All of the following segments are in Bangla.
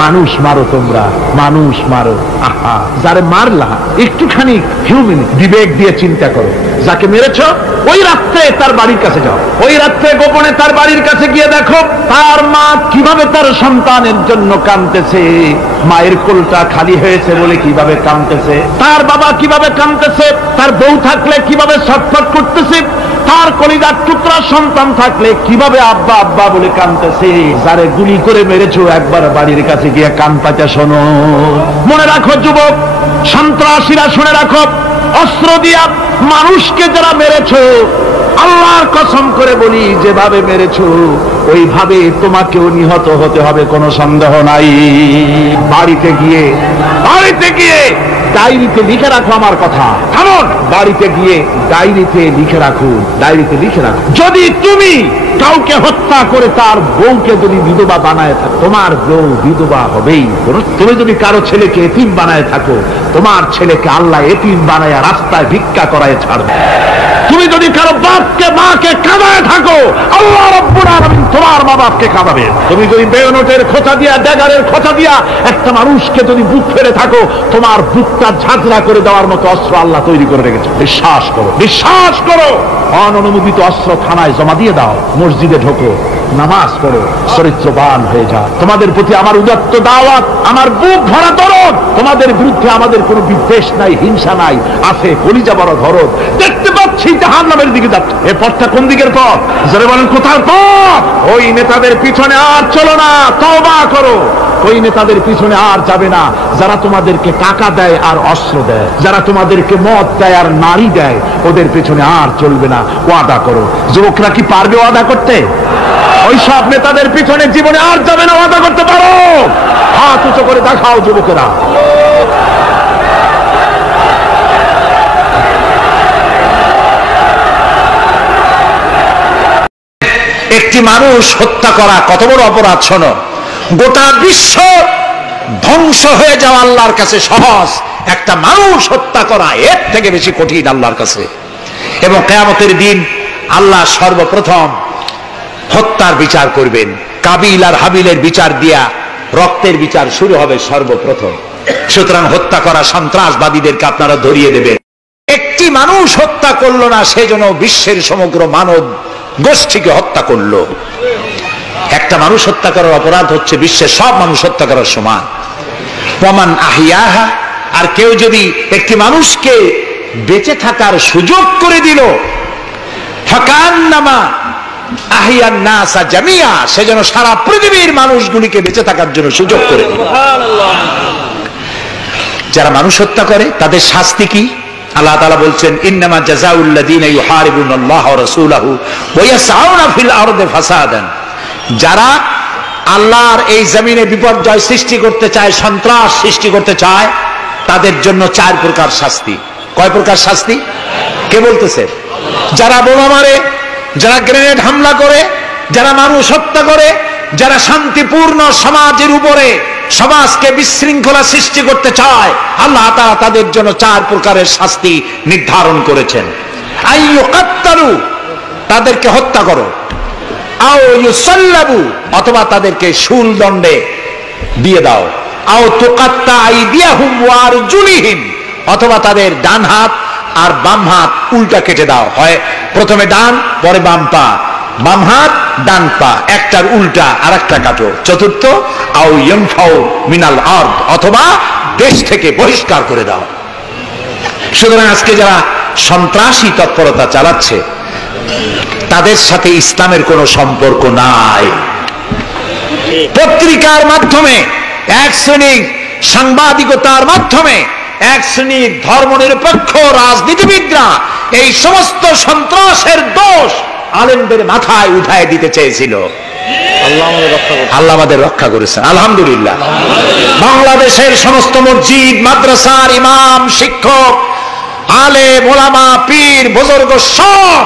মানুষ মারো, তোমরা মানুষ মারো। আহা, যারে মারলা একটুখানি হিউম্যান বিবেক দিয়ে চিন্তা করো। যাকে মেরেছ ওই রাত্রে তার বাড়ির কাছে যাও, ওই রাত্রে গোপনে তার বাড়ির কাছে গিয়ে দেখো তার মা কিভাবে তার সন্তানের জন্য কাঁদতেছে, মায়ের কোলটা খালি হয়েছে বলে কিভাবে কাঁদতেছে, তার বাবা কিভাবে কাঁদতেছে, তার বউ থাকলে কিভাবে ছটফট করতেছে, তার কলিজার টুকরা সন্তান থাকলে কিভাবে আব্বা আব্বা বলে কাঁদতেছে। যারে গুলি করে মেরেছো একবার বাড়ির কাছে গিয়ে কান পাতা শোনো। মনে রাখো যুবক, সন্ত্রাসীরা শুনে রাখো, অস্ত্র দিয়া মানুষকে যারা মেরেছো, আল্লাহর কসম করে বলি যেভাবে মেরেছো ওইভাবে তোমাকেও নিহত হতে হবে, কোনো সন্দেহ নাই। বাড়িতে গিয়ে ডায়েরিতে লিখে রাখো আমার কথা। কারণ বাড়িতে গিয়ে ডায়েরিতে লিখে রাখো, ডায়েরিতে লিখে রাখো, যদি তুমি কাউকে হত্যা করে তার বউকে যদি বিধবা বানায় থাকো, তোমার বউ বিধবা হবেই। তুমি যদি কারো ছেলেকে এতিম বানায় থাকো, তোমার ছেলেকে আল্লাহ এতিম বানায় রাস্তায় ভিক্ষা করায় ছাড়বে। তুমি যদি কারো বাপকে মাকে কাঁদায় থাকো, আল্লাহ রাব্বুল আলামিন তোমার মা বাপকে কাঁদাবে। তুমি যদি বেয়নটের খোঁচা দিয়া, ড্যাগারের খোঁচা দিয়া একটা মানুষকে যদি বুক ফেলে থাকো, তোমার বুকটা ঝাঁঝরা করে দেওয়ার মতো অস্ত্র আল্লাহ তৈরি করে রেখেছে। বিশ্বাস করো, বিশ্বাস করো। অননুমোদিত অস্ত্র থানায় জমা দিয়ে দাও, মসজিদে ঢোকো, নামাজ পড়ো, চরিত্রবান হয়ে যাও। তোমাদের প্রতি আমার উদাত্ত দাওয়াত, আমার বুক ভরা দরদ। তোমাদের বিরুদ্ধে আমাদের কোনো বিদ্বেষ নাই, হিংসা নাই, আছে কলিজা বড় ধরদ। দেখতে পাচ্ছি জাহান্নামের দিকে যাচ্ছে। এই পথটা কোন দিকের পথ? যারা বলেন কোথার পথ? ওই নেতাদের পিছনে আর চলো না, তওবা করো। ওই নেতাদের পিছনে আর যাবে না যারা তোমাদেরকে টাকা দেয় আর অস্ত্র দেয়, যারা তোমাদেরকে মদ দেয় আর নারী দেয়, ওদের পিছনে আর চলবে না। ওয়াদা করো। যুবকরা কি পারবে ওয়াদা করতে? ওই সব নেতাদের পিছনে জীবনে আর যাবে না। ওয়াদা করতে পারো? হাত উঁচু করে দেখাও যুবকেরা। একটি মানুষ হত্যা করা কত বড় অপরাধ শোনো। গোটা বিশ্ব ধ্বংস হয়ে যাওয়া আল্লাহর কাছে সহজ, একটা মানুষ হত্যা করা এর থেকে বেশি কঠিন আল্লাহর কাছে। এবং কিয়ামতের দিন আল্লাহ সর্বপ্রথম হত্যার বিচার করবেন। কাবিল আর হাবিলের বিচার দিয়া রক্তের বিচার শুরু হবে সর্বপ্রথম। সুতরাং হত্যা করা সন্ত্রাসবাদীদেরকে আপনারা ধরিয়ে দেবেন। একটি মানুষ হত্যা করলো না, সেজন্য বিশ্বের সমগ্র মানব গোষ্ঠীকে হত্যা করলো। একটা মানুষ হত্যা করার অপরাধ হচ্ছে বিশ্বের সব মানুষ হত্যা করার সমান। ওয়ামান আহিয়াহা, আর কেউ যদি একটি মানুষকে বেঁচে থাকার সুযোগ করে দিল, ফাকান্নামা আহিয়ান নাসা জামিয়া, সেজন্য সারা পৃথিবীর মানুষগুলিকে বেঁচে থাকার জন্য সুযোগ করে দিল। যারা মানুষ হত্যা করে তাদের শাস্তি কি? আল্লাহ তাআলা বলছেন, ইন্নামা জাযাউল লাযীনা ইউহারিবুনাল্লাহ ওয়া রাসূলাহু ওয়া ইয়াসআউনা ফিল আরদি ফাসাদান, যারা আল্লাহর এই জমিনে বিপর্যয় সৃষ্টি করতে চায়, সন্ত্রাস সৃষ্টি করতে চায়, তাদের জন্য 4 প্রকার শাস্তি। কয় প্রকার শাস্তি? কে বলতেছে? যারা বোমা মারে, যারা গ্রেনেড হামলা করে, যারা মানুষ হত্যা করে, যারা শান্তিপূর্ণ সমাজের উপরে সমাজকে বিশৃঙ্খলা সৃষ্টি করতে চায়, আল্লাহ তাআলা তাদের জন্য 4 প্রকারের শাস্তি নির্ধারণ করেছেন। আইয়ুকাত্তালু, তাদেরকে হত্যা করো, আও ইউসাল্লাবু, অথবা তাদেরকে শুল দণ্ডে দিয়ে দাও, আও তুকাত্তা আইদিয়াহুম ওয়া আরজুলিহিম, অথবা তাদের ডান হাত আর বাম হাত উল্টা কেটে দাও। হয় প্রথমে ডান পরে বাম পা, বাম হাত ডান পা, একটার উল্টা আর একটা কাটো। চতুর্থ, আও ইয়ানফাউ মিনাল আরদ, অথবা দেশ থেকে বহিষ্কার করে দাও। সুতরাং আজকে যারা সন্ত্রাসী তৎপরতা চালাচ্ছে তাদের সাথে ইসলামের কোনো সম্পর্ক নাই। পত্রিকার মাধ্যমে, এক শ্রেণীর সাংবাদিকতার মাধ্যমে এক শ্রেণীর ধর্মনিরপেক্ষ রাজনীতিবিদরা এই সমস্ত সন্ত্রাসের দোষ আলেমদের মাথায় উঠায় দিতে চেয়েছিল। আল্লাহ আমাদের রক্ষা করেছেন, আলহামদুলিল্লাহ। বাংলাদেশের সমস্ত মসজিদ, মাদ্রাসার ইমাম, শিক্ষক, আলেম, ওলামা, পীর, বুজুর্গ সব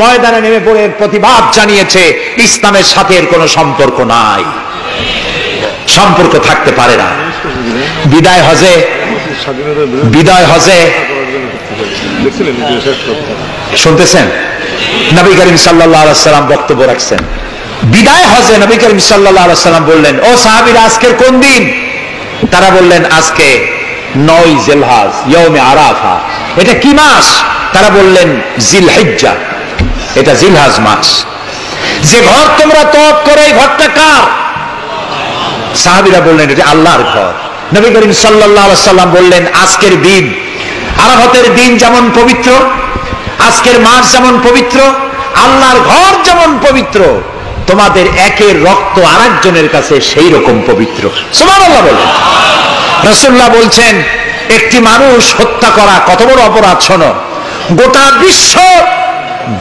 ময়দানে নেমে পড়ে প্রতিবাদ জানিয়েছে ইসলামের সাথে এর কোনো সম্পর্ক নাই, সম্পর্ক থাকতে পারে না। বিদায় হজে শুনতেছেন নবী করিম সাল্লাল্লাহু আলাইহি ওয়াসাল্লাম বক্তব্য রাখছেন। বিদায় হজে নবী করিম সাল্লাল্লাহু আলাইহি সাল্লাম বললেন, ও সাহাবীরা, আজকের কোন দিন? তারা বললেন, আজকে 9 জিলহজ, ইয়াউমে আরাফা। এটা কি মাস? তারা বললেন, জিলহিজ্জা, এটা জিলহজ মাস। যে ঘর তোমরা তওয়াফ করো, এই ঘরটা কার? সাহাবীরা বললেন, এটা আল্লাহর ঘর। নবী করিম সাল্লাল্লাহু আলাইহি সাল্লাম বললেন, আজকের দিন, আরাফাতের দিন যেমন পবিত্র, আজকের মাস যেমন পবিত্র, আল্লাহর ঘর যেমন পবিত্র, তোমাদের একের রক্ত আরেকজনের কাছে সেই রকম পবিত্র। সুবহানাল্লাহ বলেন। রাসূলুল্লাহ বলছেন, একটি মানুষ হত্যা করা কত বড় অপরাধ শোনো। গোটা বিশ্ব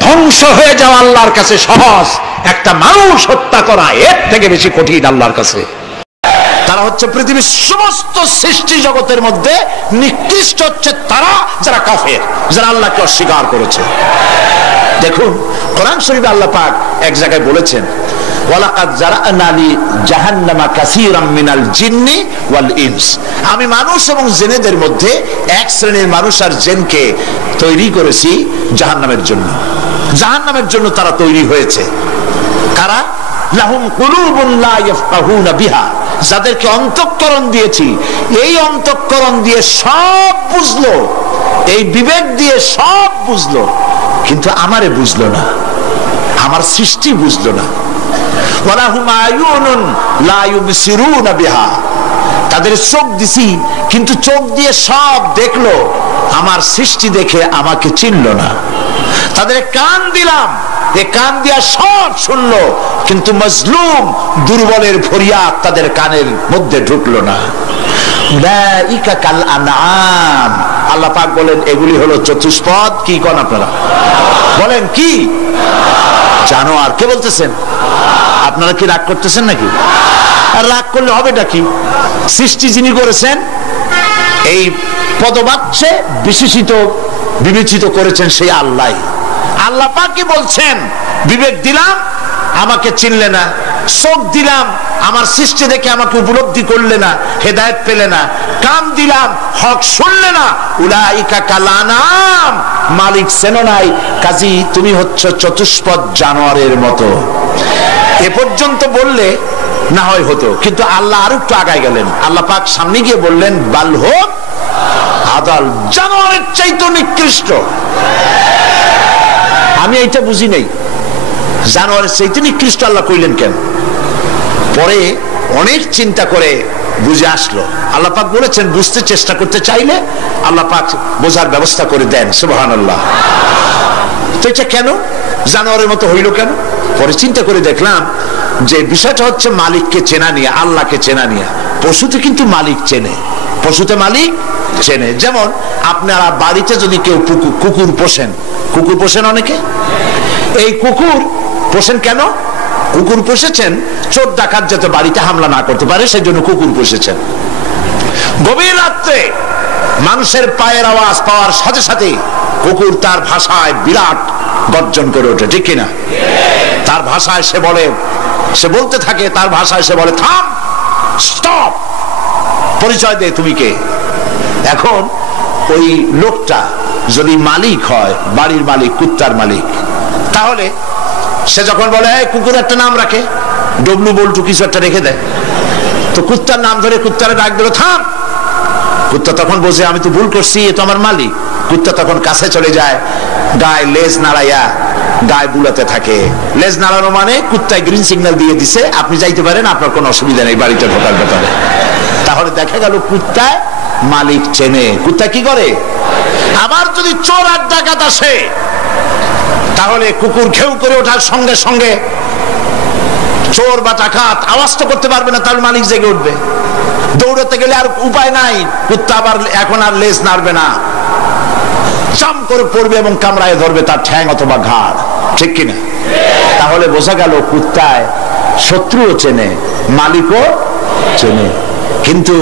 ধ্বংস হয়ে যাওয়া আল্লাহর কাছে সহজ, একটা মানুষ হত্যা করা এর থেকে বেশি কঠিন আল্লাহর কাছে। তারা হচ্ছে পৃথিবীর সমস্ত সৃষ্টি জগতের মধ্যে নিকৃষ্ট হচ্ছে তারা, যারা কাফের, যারা আল্লাহকে অস্বীকার করেছে। দেখুন, কোরআন শরীফে আল্লাহ পাক এক জায়গায় বলেছেন, ওয়ালাকাদ জারা'না লি জাহান্নামা কাসীরাম মিনাল জিন্নি ওয়াল ইনস। আমি মানুষ এবং জিনেদের মধ্যে এক শ্রেণীর মানুষ আর জিনকে তৈরি করেছি জাহান্নামের জন্য। জাহান্নামের জন্য তারা তৈরি হয়েছে। কারা? লাহুম কুলুবুন লা ইয়াফকাহুনা বিহা, যাদেরকে অন্তঃকরণ দিয়েছি, এই অন্তঃকরণ দিয়ে সব বুঝলো, এই বিবেক দিয়ে সব বুঝলো, কিন্তু আমারে বুঝলো না, আমার সৃষ্টি বুঝলো না। ওয়ালাহুম আয়ুনুন লা ইউবসিরুনা বিহা, তাদের চোখ দিছি, কিন্তু চোখ দিয়ে সব দেখলো, আমার সৃষ্টি দেখে আমাকে চিনলো না। তাদের কান দিলাম, এ কান দিয়া সব শুনলো, কিন্তু মজলুম দুর্বলের ফরিয়াদ তাদের কানের মধ্যে ঢুকলো না। উলাইকা কাল আনআম, আল্লাহ পাক বলেন এগুলি হলো চতুষ্পদ। কি কোন আপনারা বলেন? কি জানোয়ার? কে বলতেছেন? আপনারা কি রাগ করতেছেন নাকি? আর রাগ করলে হবেটা কি? সৃষ্টি যিনি করেছেন, এই পদবাচ্যে বিশেষিত বিবেচিত করেছেন সেই আল্লাহ। আল্লাহ পাকই বলছেন, বিবেক দিলাম, আমাকে চিনলে না, চোখ দিলাম, আমার সৃষ্টি দেখে আমাকে উপলব্ধি করলে না, হেদায়েত পেলে না, কান দিলাম, হক শুনলে না। উলাইকা কাল আনআম, মালিক চেনো নাই, কাজী তুমি হচ্ছে চতুষ্পদ জানোয়ারের মতো। এ পর্যন্ত বললে না হয় হতো, কিন্তু আল্লাহ আর একটু আগায় গেলেন। আল্লাহ পাক সামনে গিয়ে বললেন, বাল হোক আদাল, জানোয়ারের চাইতে নিকৃষ্ট। আমি এইটা বুঝি নাই, জানোয়ারের চাইতে নিকৃষ্ট আল্লাহ কইলেন কেন? পরে অনেক চিন্তা করে বুঝে আসলো। আল্লাহ পাক বলেছেন, বুঝতে চেষ্টা করতে চাইলে আল্লাহ পাক বোঝার ব্যবস্থা করে দেন। সুবহানাল্লাহ। তো এটা কেন জানোয়ারের মতো হইল কেন? পরে চিন্তা করে দেখলাম যে বিষয়টা হচ্ছে মালিককে চেনা নিয়ে, আল্লাহকে চেনা নিয়ে। পশুতে কিন্তু মালিক চেনে, পশুতে মালিক চেনে। যেমন আপনারা বাড়িতে যদি কেউ কুকুর পোষেন, কুকুর পোষেন অনেকে, এই কুকুর পোষেন কেন? কুকুর পুষেছেন চোর ডাকাত যাতে বাড়িতে হামলা না করতে পারে, সেই জন্য কুকুর পুষেছেন। গভীর রাত্রে মানুষের পায়ের আওয়াজ পাওয়ার সাথে সাথে কুকুর তার ভাষায় বিরাট গর্জন করে ওঠে, ঠিক কিনা? তার ভাষায় সে বলে, সে বলতে থাকে, তার ভাষায় সে বলে, থাম, স্টপ, পরিচয় দে তুমি কে। এখন ওই লোকটা যদি মালিক হয়, বাড়ির মালিক, কুত্তার মালিক, তাহলে সে যখন বলে কুকুর একটা নাম রাখে, ডব্লু বল্টু কিছু একটা রেখে দেয়, তো কুত্তার নাম ধরে কুত্তারে ডাক দিল, থাম। কুত্তা তখন বোঝে আমি তো ভুল করছি, এ তো আমার মালিক। কুত্তা তখন কাছে চলে যায়, গায়ে লেজ নাড়াইয়া গায়ে বুলাতে থাকে। লেজ নাড়ানো মানে কুত্তায় গ্রিন সিগন্যাল দিয়ে দিছে, আপনি যাইতে পারেন, আপনার কোনো অসুবিধা নেই বাড়িতে ঢোকার ব্যাপারে। তাহলে দেখা গেল কুত্তায় মালিক চেনে। কুত্তা কি করে? আবার যদি চোর আর ডাকাত আসে, তাহলে কুকুর ঘেউ করে ওঠার সঙ্গে সঙ্গে চোর বা ডাকাত আওয়াজ তো করতে পারবে না, তাহলে মালিক জেগে উঠবে। দৌড়াতে গেলে আর উপায় নাই, কুত্তা আবার এখন আর লেজ নাড়বে না, চাম করে পড়বে এবং কামড়ায় ধরবে তার ঠ্যাং অথবা ঘাড়, ঠিক কিনা? তাহলে বোঝা গেল কুত্তায় শত্রুও চেনে, মালিকও চেনে। কিন্তু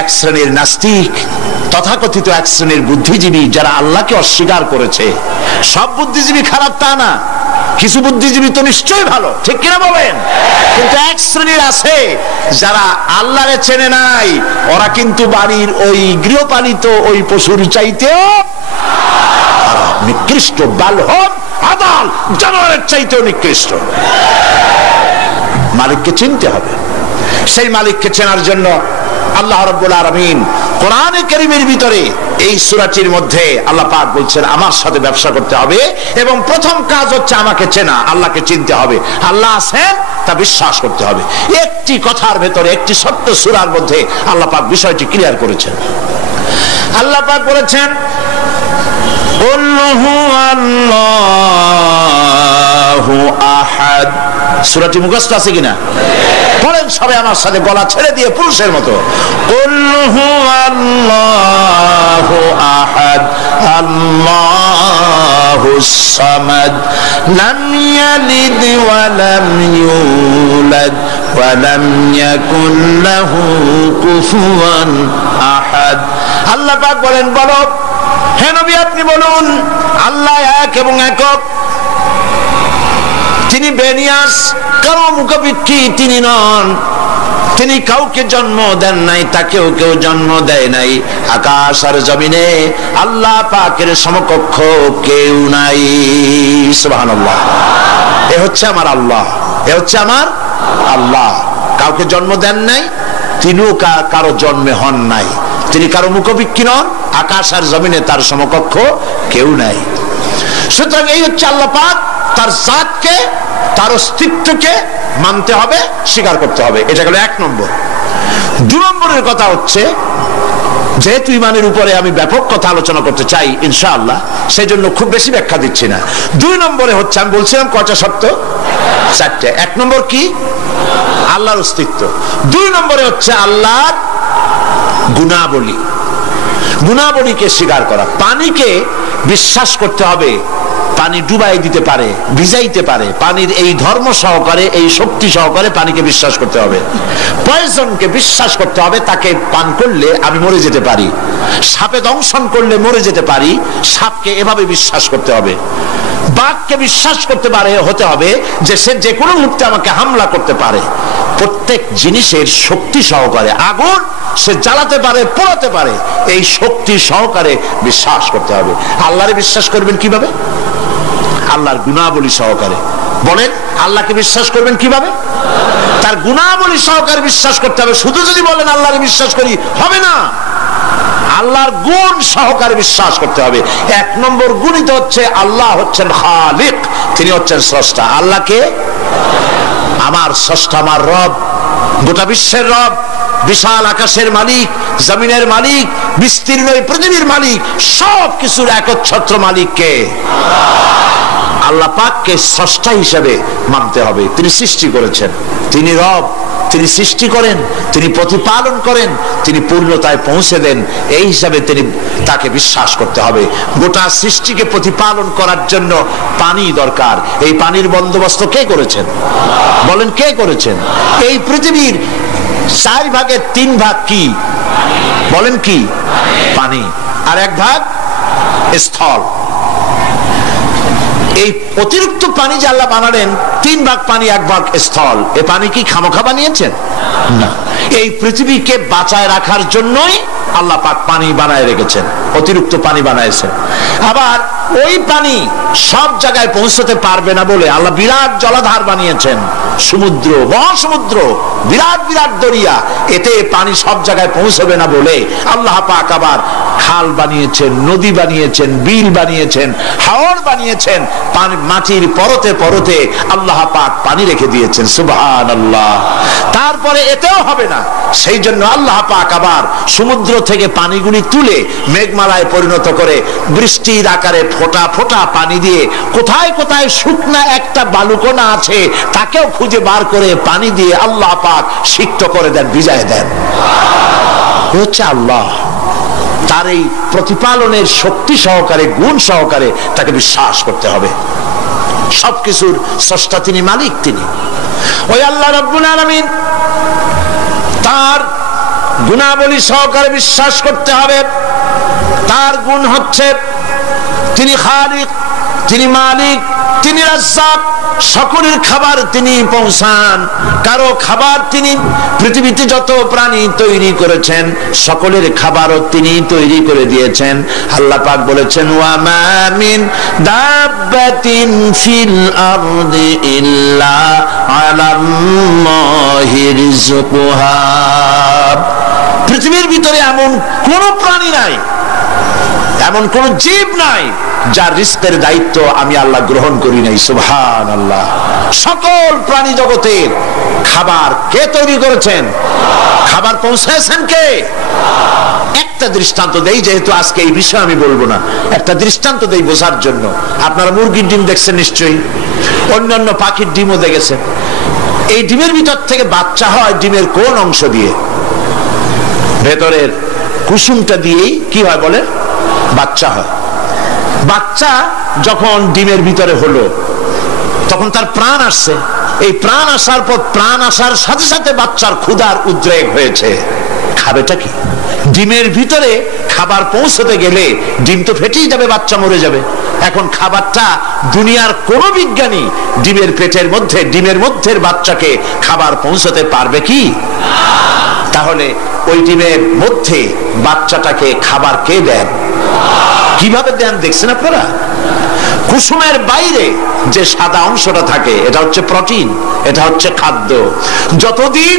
এক শ্রেণীর নাস্তিক, তথাকথিত এক শ্রেণীর বুদ্ধিজীবী যারা আল্লাহকে অস্বীকার করেছে, সব বুদ্ধিজীবী খারাপ তা না, কিছু বুদ্ধিজীবী তো নিশ্চয়ই ভালো, ঠিক কিনা বলেন? কিন্তু এক শ্রেণীর আছে যারা আল্লাহরে চেনে নাই, ওরা কিন্তু বাড়ির ওই গৃহপালিত ওই পশুর চাইতেও নিকৃষ্ট, বালহন আদাল, জানোয়ারের চাইতেও নিকৃষ্ট। মালিককে চিনতে হবে। সেই মালিককে চেনার জন্য আল্লাহ রাব্বুল আলামিন কোরআনে কারীমের ভিতরে এই সূরাটির মধ্যে আল্লাহ পাক বলছেন আমার সাথে ব্যবসা করতে হবে এবং প্রথম কাজ হচ্ছে আমাকে চেনা, আল্লাহকে চিনতে হবে, আল্লাহ আছেন তা বিশ্বাস করতে হবে। একটি কথার ভেতরে, একটি সত্য সূরার মধ্যে আল্লাহ পাক বিষয়টি ক্লিয়ার করেছেন। আল্লাহ পাক বলেছেন কুল হুয়াল্লাহু আহাদ। সূরাটি মুখস্থ আছে কিনা? পড়েন সবাই আমার সাথে, গলা ছেড়ে দিয়ে পুরুষের মতো। কুল হুয়াল্লাহু আহাদ আল্লাহুস সামাদ লাম ইয়ালিদ ওয়া লাম ইউলাদ ওয়া লাম ইয়াকুল লাহু কুফুয়ান আহাদ। আল্লাহ পাক বলেন, বলো হে নবী আপনি বলুন আল্লাহ এক এবং একক, তিনি বেনিয়াস, কারো মুখাপেক্ষী তিনি নন, তিনি কাউকে জন্ম দেন নাই, তাকেও কেউ জন্ম দেয় নাই। আকাশ আর জমিনে আল্লাহ পাকের সমকক্ষ কেউ নাই। সুবহানাল্লাহ। এ হচ্ছে আমার আল্লাহ, এ হচ্ছে আমার আল্লাহ। কাউকে জন্ম দেন নাই, তিনিও কারো জন্মে হন নাই, তিনি কারো মুখাপেক্ষী নন, আকাশ আর জমিনে তার সমকক্ষ কেউ নাই। সুতরাং এই হচ্ছে আল্লাহ পাক, তার জাতকে, তার অস্তিত্বকে মানতে হবে, স্বীকার করতে হবে। এটা গেল এক নম্বর। দুই নম্বরের কথা হচ্ছে, যেহেতু ইমানের উপরে আমি ব্যাপক কথা আলোচনা করতে চাই ইনশাআল্লাহ, সেই জন্য খুব বেশি ব্যাখ্যা দিচ্ছি না। দুই নম্বরে হচ্ছে, আমি বলছিলাম কয়টা শর্ত? চারটে। এক নম্বর কি? আল্লাহর অস্তিত্ব। দুই নম্বরে হচ্ছে আল্লাহর গুণাবলী, গুণাবলীকে স্বীকার করা। পানিকে বিশ্বাস করতে হবে, পানি ডুবাই দিতে পারে, ভিজাইতে পারে, পানির এই ধর্ম সহকারে, এই শক্তি সহকারে পানিকে বিশ্বাস করতে হবে। পয়জনকে বিশ্বাস করতে হবে, তাকে পান করলে আমি মরে যেতে পারি। সাপে দংশন করলে মরে যেতে পারি, সাপকে এভাবে বিশ্বাস করতে হবে। বাঘকে বিশ্বাস করতে পারে, হতে হবে যে সে যে কোনো মুহূর্তে আমাকে হামলা করতে পারে। প্রত্যেক জিনিসের শক্তি সহকারে, আগুন সে জ্বালাতে পারে, পোড়াতে পারে, এই শক্তি সহকারে বিশ্বাস করতে হবে। আল্লাহরে বিশ্বাস করবেন কিভাবে? আল্লাহর গুণাবলী সহকারে। বলেন আল্লাহকে বিশ্বাস করবেন কিভাবে? তার গুণাবলী সহকারে বিশ্বাস করতে হবে। শুধু যদি বলেন আল্লাহরে বিশ্বাস করি, হবে না, আল্লাহর গুণ সহকারে বিশ্বাস করতে হবে। এক নম্বর গুণিত হচ্ছে আল্লাহ হচ্ছেন খালিক, তিনি হচ্ছেন স্রষ্টা। আল্লাহকে আমার স্রষ্টা, আমার রব, গোটা বিশ্বের রব, বিশাল আকাশের মালিক, জমিনের মালিক, বিস্তীর্ণ পৃথিবীর মালিক, সব কিছুর একচ্ছত্র মালিককে আল্লাহ পাককে স্রষ্টা হিসেবে মানতে হবে। তিনি সৃষ্টি করেছেন, তিনি রব, তিনি সৃষ্টি করেন, তিনি প্রতিপালন করেন, তিনি পূর্ণতায় পৌঁছে দেন, এই হিসাবে তিনি তাকে বিশ্বাস করতে হবে। গোটা সৃষ্টিকে প্রতিপালন করার জন্য পানি দরকার। এই পানির বন্দোবস্ত কে করেছেন? বলেন কে করেছেন? এই পৃথিবীর 4 ভাগের 3 ভাগ কি? বলেন কি? পানি। আর 1 ভাগ স্থল। এই অতিরিক্ত পানি যে আল্লাহ বানালেন, 3 ভাগ পানি 1 ভাগ স্থল, এ পানি কি খামোখা বানিয়েছেন? না, এই পৃথিবীকে বাঁচায় রাখার জন্যই আল্লাহ পাক পানি বানায় রেখেছেন, অতিরিক্ত পানি বানাইছেন। আবার ওই পানি সব জায়গায় পৌঁছতে পারবে না বলে আল্লাহ বিরাট জলাধার বানিয়েছেন, সমুদ্র, মহাসমুদ্র, বিরাট বিরাট দরিয়া, এতে পানি সব জায়গায় পৌঁছবে না বলে আল্লাহ পাক আবার খাল বানিয়েছেন, নদী বানিয়েছেন, বিল বানিয়েছেন, হাওর বানিয়েছেন, মাটির পরতে পরতে আল্লাহ পাক পানি রেখে দিয়েছেন। সুবহানাল্লাহ। তারপরে এতেও হবে না, সেই জন্য আল্লাহ পাক আবার সমুদ্র থেকে পানিগুলি তুলে মেঘমালায় পরিণত করে বৃষ্টির আকারে ফোঁটা ফোঁটা পানি দিয়ে কোথায় কোথায় শুকনা একটা বালুকণা আছে তাকেও খুঁজে বার করে পানি দিয়ে আল্লাহ পাক সিক্ত করে দেন, ভিজায় দেন। হচ্ছে আল্লাহ। তার এই প্রতিপালনের শক্তি সহকারে, গুণ সহকারে তাকে বিশ্বাস করতে হবে। সবকিছুর স্রষ্টা তিনি, মালিক তিনি। ওই আল্লাহ রাব্বুল আলামিন, তার গুণাবলী সহকারে বিশ্বাস করতে হবে। তার গুণ হচ্ছে তিনি খালিক, তিনি মালিক, তিনি রাজ্জাক, সকলের খাবার তিনি পৌঁছান। কারো খাবার তিনি, পৃথিবীতে যত প্রাণী তৈরি করেছেন সকলের খাবারও তিনি তৈরি করে দিয়েছেন। আল্লাহ পাক বলেছেন ওয়া মা মিন দাব্বাতিন ফিল আরদি ইল্লা আলাল্লাহি রিজকুহা। পৃথিবীর ভিতরে এমন কোন প্রাণী নাই, এমন কোন জীব নাই যার রিস্কের দায়িত্ব আমি আল্লাহ গ্রহণ করি নাই। সুবহানাল্লাহ। সকল প্রাণী জগতের খাবার কে তৈরি করেছেন? খাবার পৌঁছাচ্ছেন কে? একটা দৃষ্টান্ত দেই, যেহেতু আজকে এই বিষয় আমি বলবো না, একটা দৃষ্টান্ত দেই বোঝার জন্য। আপনারা মুরগির ডিম দেখছেন নিশ্চয়ই, অন্যান্য পাখির ডিমও দেখেছেন। এই ডিমের ভিতর থেকে বাচ্চা হয় ডিমের কোন অংশ দিয়ে? ভেতরের কুসুমটা দিয়েই কি হয় বলে? বাচ্চা হয়। বাচ্চা যখন ডিমের ভিতরে হলো তখন তার প্রাণ আসছে। এই প্রাণ আসার পর, প্রাণ আসার সাথে সাথে বাচ্চার ক্ষুধার উদ্রেক হয়েছে। খাবেটা কি? ডিমের ভিতরে খাবার পৌঁছতে গেলে ডিম তো ফেটেই যাবে, বাচ্চা মরে যাবে। এখন খাবারটা দুনিয়ার কোন বিজ্ঞানী ডিমের পেটের মধ্যে, ডিমের মধ্যের বাচ্চাকে খাবার পৌঁছতে পারবে কি? তাহলে ওই ডিমের মধ্যে বাচ্চাটাকে খাবার কে দেন? কিভাবে দেন দেখছেন আপনারা? কুসুমের বাইরে যে সাদা অংশটা থাকে এটা হচ্ছে প্রোটিন, এটা হচ্ছে খাদ্য। যতদিন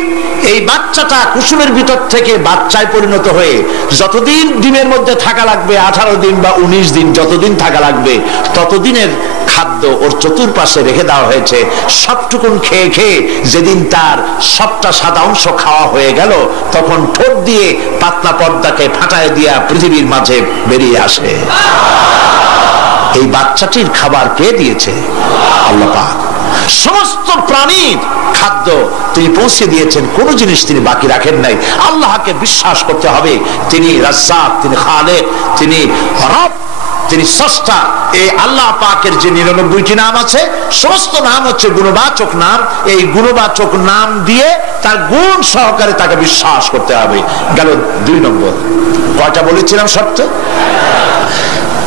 এই বাচ্চাটা কুসুমের ভিতর থেকে বাচ্চায় পরিণত হয়ে যতদিন ডিমের মধ্যে থাকা লাগবে, 18 দিন বা 19 দিন যতদিন থাকা লাগবে, ততদিনের খাদ্য ওর চতুর্পাশে রেখে দেওয়া হয়েছে। সবটুকুন খেয়ে খেয়ে যেদিন তার সবটা সাদা অংশ খাওয়া হয়ে গেল, তখন ঠোঁট দিয়ে পাতলা পর্দাকে ফাটায় দিয়া পৃথিবীর মাঝে বেরিয়ে আসে। এই বাচ্চাটির খাবার কে দিয়েছে? আল্লাহ পাক। সমস্ত প্রাণীর খাদ্য তিনি পৌঁছে দিয়েছেন, কোন জিনিস তিনি বাকি রাখেন নাই। আল্লাহকে বিশ্বাস করতে হবে, তিনি রাজ্জাক, তিনি খালেক, তিনি রব, তিনি স্রষ্টা। এই আল্লাহ পাকের যে 99টি নাম আছে, সমস্ত নাম হচ্ছে গুণবাচক নাম। এই গুণবাচক নাম দিয়ে তার গুণ সহকারে তাকে বিশ্বাস করতে হবে। গেল 2 নম্বর। কয়টা বলেছিলাম শর্ত?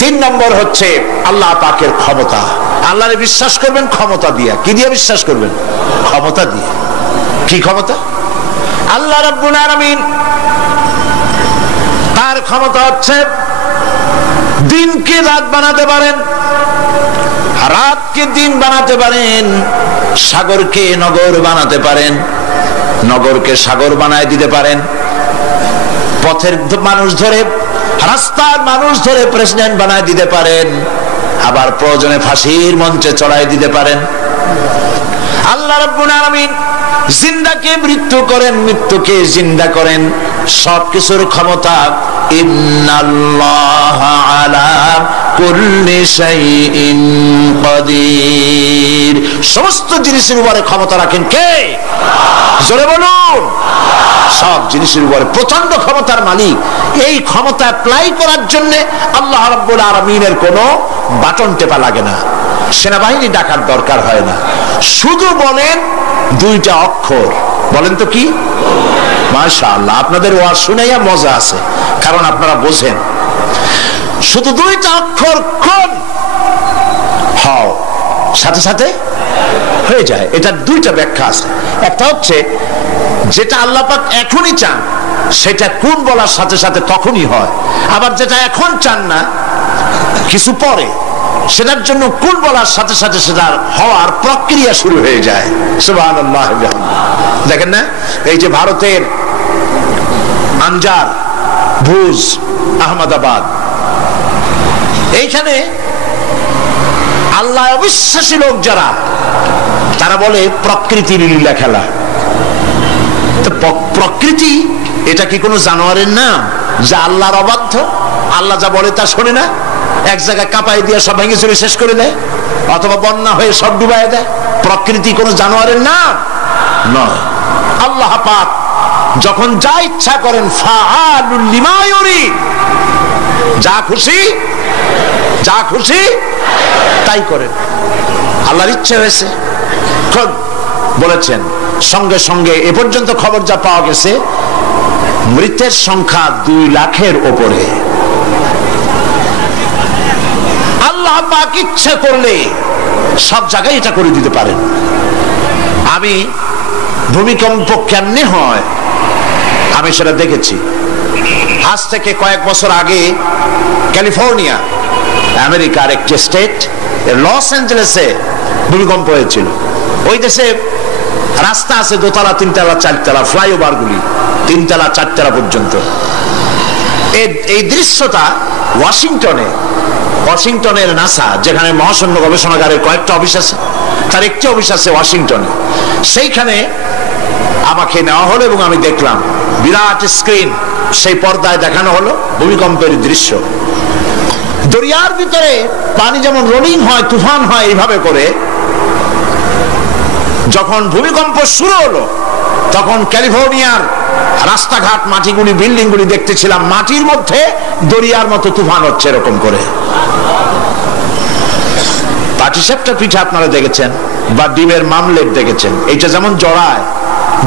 3 নম্বর হচ্ছে আল্লাহ পাকের ক্ষমতা। আল্লাহরে বিশ্বাস করবেন ক্ষমতা দিয়ে। কি দিয়ে বিশ্বাস করবেন? ক্ষমতা দিয়ে। কি ক্ষমতা? আল্লাহ রাব্বুল আলামিন, তার ক্ষমতা হচ্ছে দিনকে রাত বানাতে পারেন, রাতকে দিন বানাতে পারেন, সাগরকে নগর বানাতে পারেন, নগরকে সাগর বানায় দিতে পারেন, পথের মানুষ ধরে, রাস্তার মানুষ ধরে প্রেসিডেন্ট বানায় দিতে পারেন, আবার প্রয়োজনে ফাঁসির মঞ্চে চড়াই দিতে পারেন। আল্লাহ রাব্বুল আলামিন জিন্দাকে মৃত্যু করেন, মৃত্যুকে জিন্দা করেন, সবকিছুর ক্ষমতা। ইন্নাল্লাহা আলা কুল্লি শাইইন কাদির। সমস্ত জিনিসের উপরে ক্ষমতা রাখেন কে? জোরে বলুন। সব জিনিসের উপরে প্রচন্ড ক্ষমতার মালিক। এই ক্ষমতা অ্যাপ্লাই করার জন্য আল্লাহ রাব্বুল আলামিনের কোনো বাটন টেপা লাগে না, সেনাবাহিনী ডাকার দরকার হয় না। শুধু বলেন 2টা অক্ষর। বলেন তো কি? মাশাআল্লাহ, আপনাদের ওয়াজ শুনেই মজা আছে, কারণ আপনারা বোঝেন। শুধু 2টা অক্ষর, কোন হও, সাথে সাথে হয়ে যায়। এটা 2টা ব্যাখ্যা আছে। একটা হচ্ছে যেটা আল্লাহ পাক এখনই চান সেটা কোন বলার সাথে সাথে তখনই হয়, আবার যেটা এখন চান না, কিছু পরে, সেটার জন্য কোন বলার সাথে সাথে সেটার হওয়ার প্রক্রিয়া শুরু হয়ে যায়। সুবহানাল্লাহ। দেখেন না, এই যে ভারতের আনজার, ভুজ, আহমেদাবাদ, এইখানে আল্লাহ অবিশ্বাসী লোক যারা, তারা বলে প্রকৃতির লীলা খেলা। প্রকৃতি এটা কি কোনো জানোয়ারের নাম যা আল্লাহর অবাধ্য? আল্লাহ যা বলে তা শোনে না, এক জায়গায় কাঁপাই দিয়ে সব ভেঙে চুরে শেষ করে দেয়, অথবা বন্যা হয়ে সব ডুবাই দেয়। প্রকৃতি কোনো জানোয়ারের নাম নয়। আল্লাহ পাক যখন যা ইচ্ছা করেন, ফাআলুল লিমা ইউরিদ, যা খুশি যা খুশি তাই করেন। আল্লাহর ইচ্ছে হয়েছে বলেছেন। সঙ্গে সঙ্গে এ পর্যন্ত খবর যা পাওয়া গেছে, মৃতের সংখ্যা 2 লাখের উপরে। আল্লাহ পাক ইচ্ছে করলে সব জায়গায় এটা করে দিতে পারেন। আমি ভূমিকম্প কেমনে হয় আমি সেটা দেখেছি। আজ থেকে কয়েক বছর আগে ক্যালিফোর্নিয়া, আমেরিকার একটি স্টেট, লস অ্যাঞ্জেলেসে ভূমিকম্প হয়েছিল। ওই দেশে রাস্তা আছে দোতলা, তিনতলা, চারতলা, ফ্লাইওভার গুলি তিনতলা, চারতলা পর্যন্ত। এই দৃশ্যটা ওয়াশিংটনের নাসা, যেখানে মহাশূন্য গবেষণাগারের কয়েকটা অফিস আছে, তার একটি অফিস আছে ওয়াশিংটনে। সেইখানে আমাকে নেওয়া হলো এবং আমি দেখলাম বিরাট স্ক্রিন, সেই পর্দায় দেখানো হলো ভূমিকম্পের দৃশ্য। দরিয়ার ভিতরে পানি যেমন রোলিং হয়, তুফান হয়, এইভাবে করে যখন ভূমিকম্প শুরু হলো তখন ক্যালিফোর্নিয়ার রাস্তাঘাট, মাটিগুলি, বিল্ডিংগুলি দেখতেছিলাম মাটির মধ্যে দরিয়ার মতো তুফান হচ্ছে এরকম করে। পাটিসাপটা পিঠা আপনারা দেখেছেন বা ডিমের মামলেট দেখেছেন, এইটা যেমন জড়ায়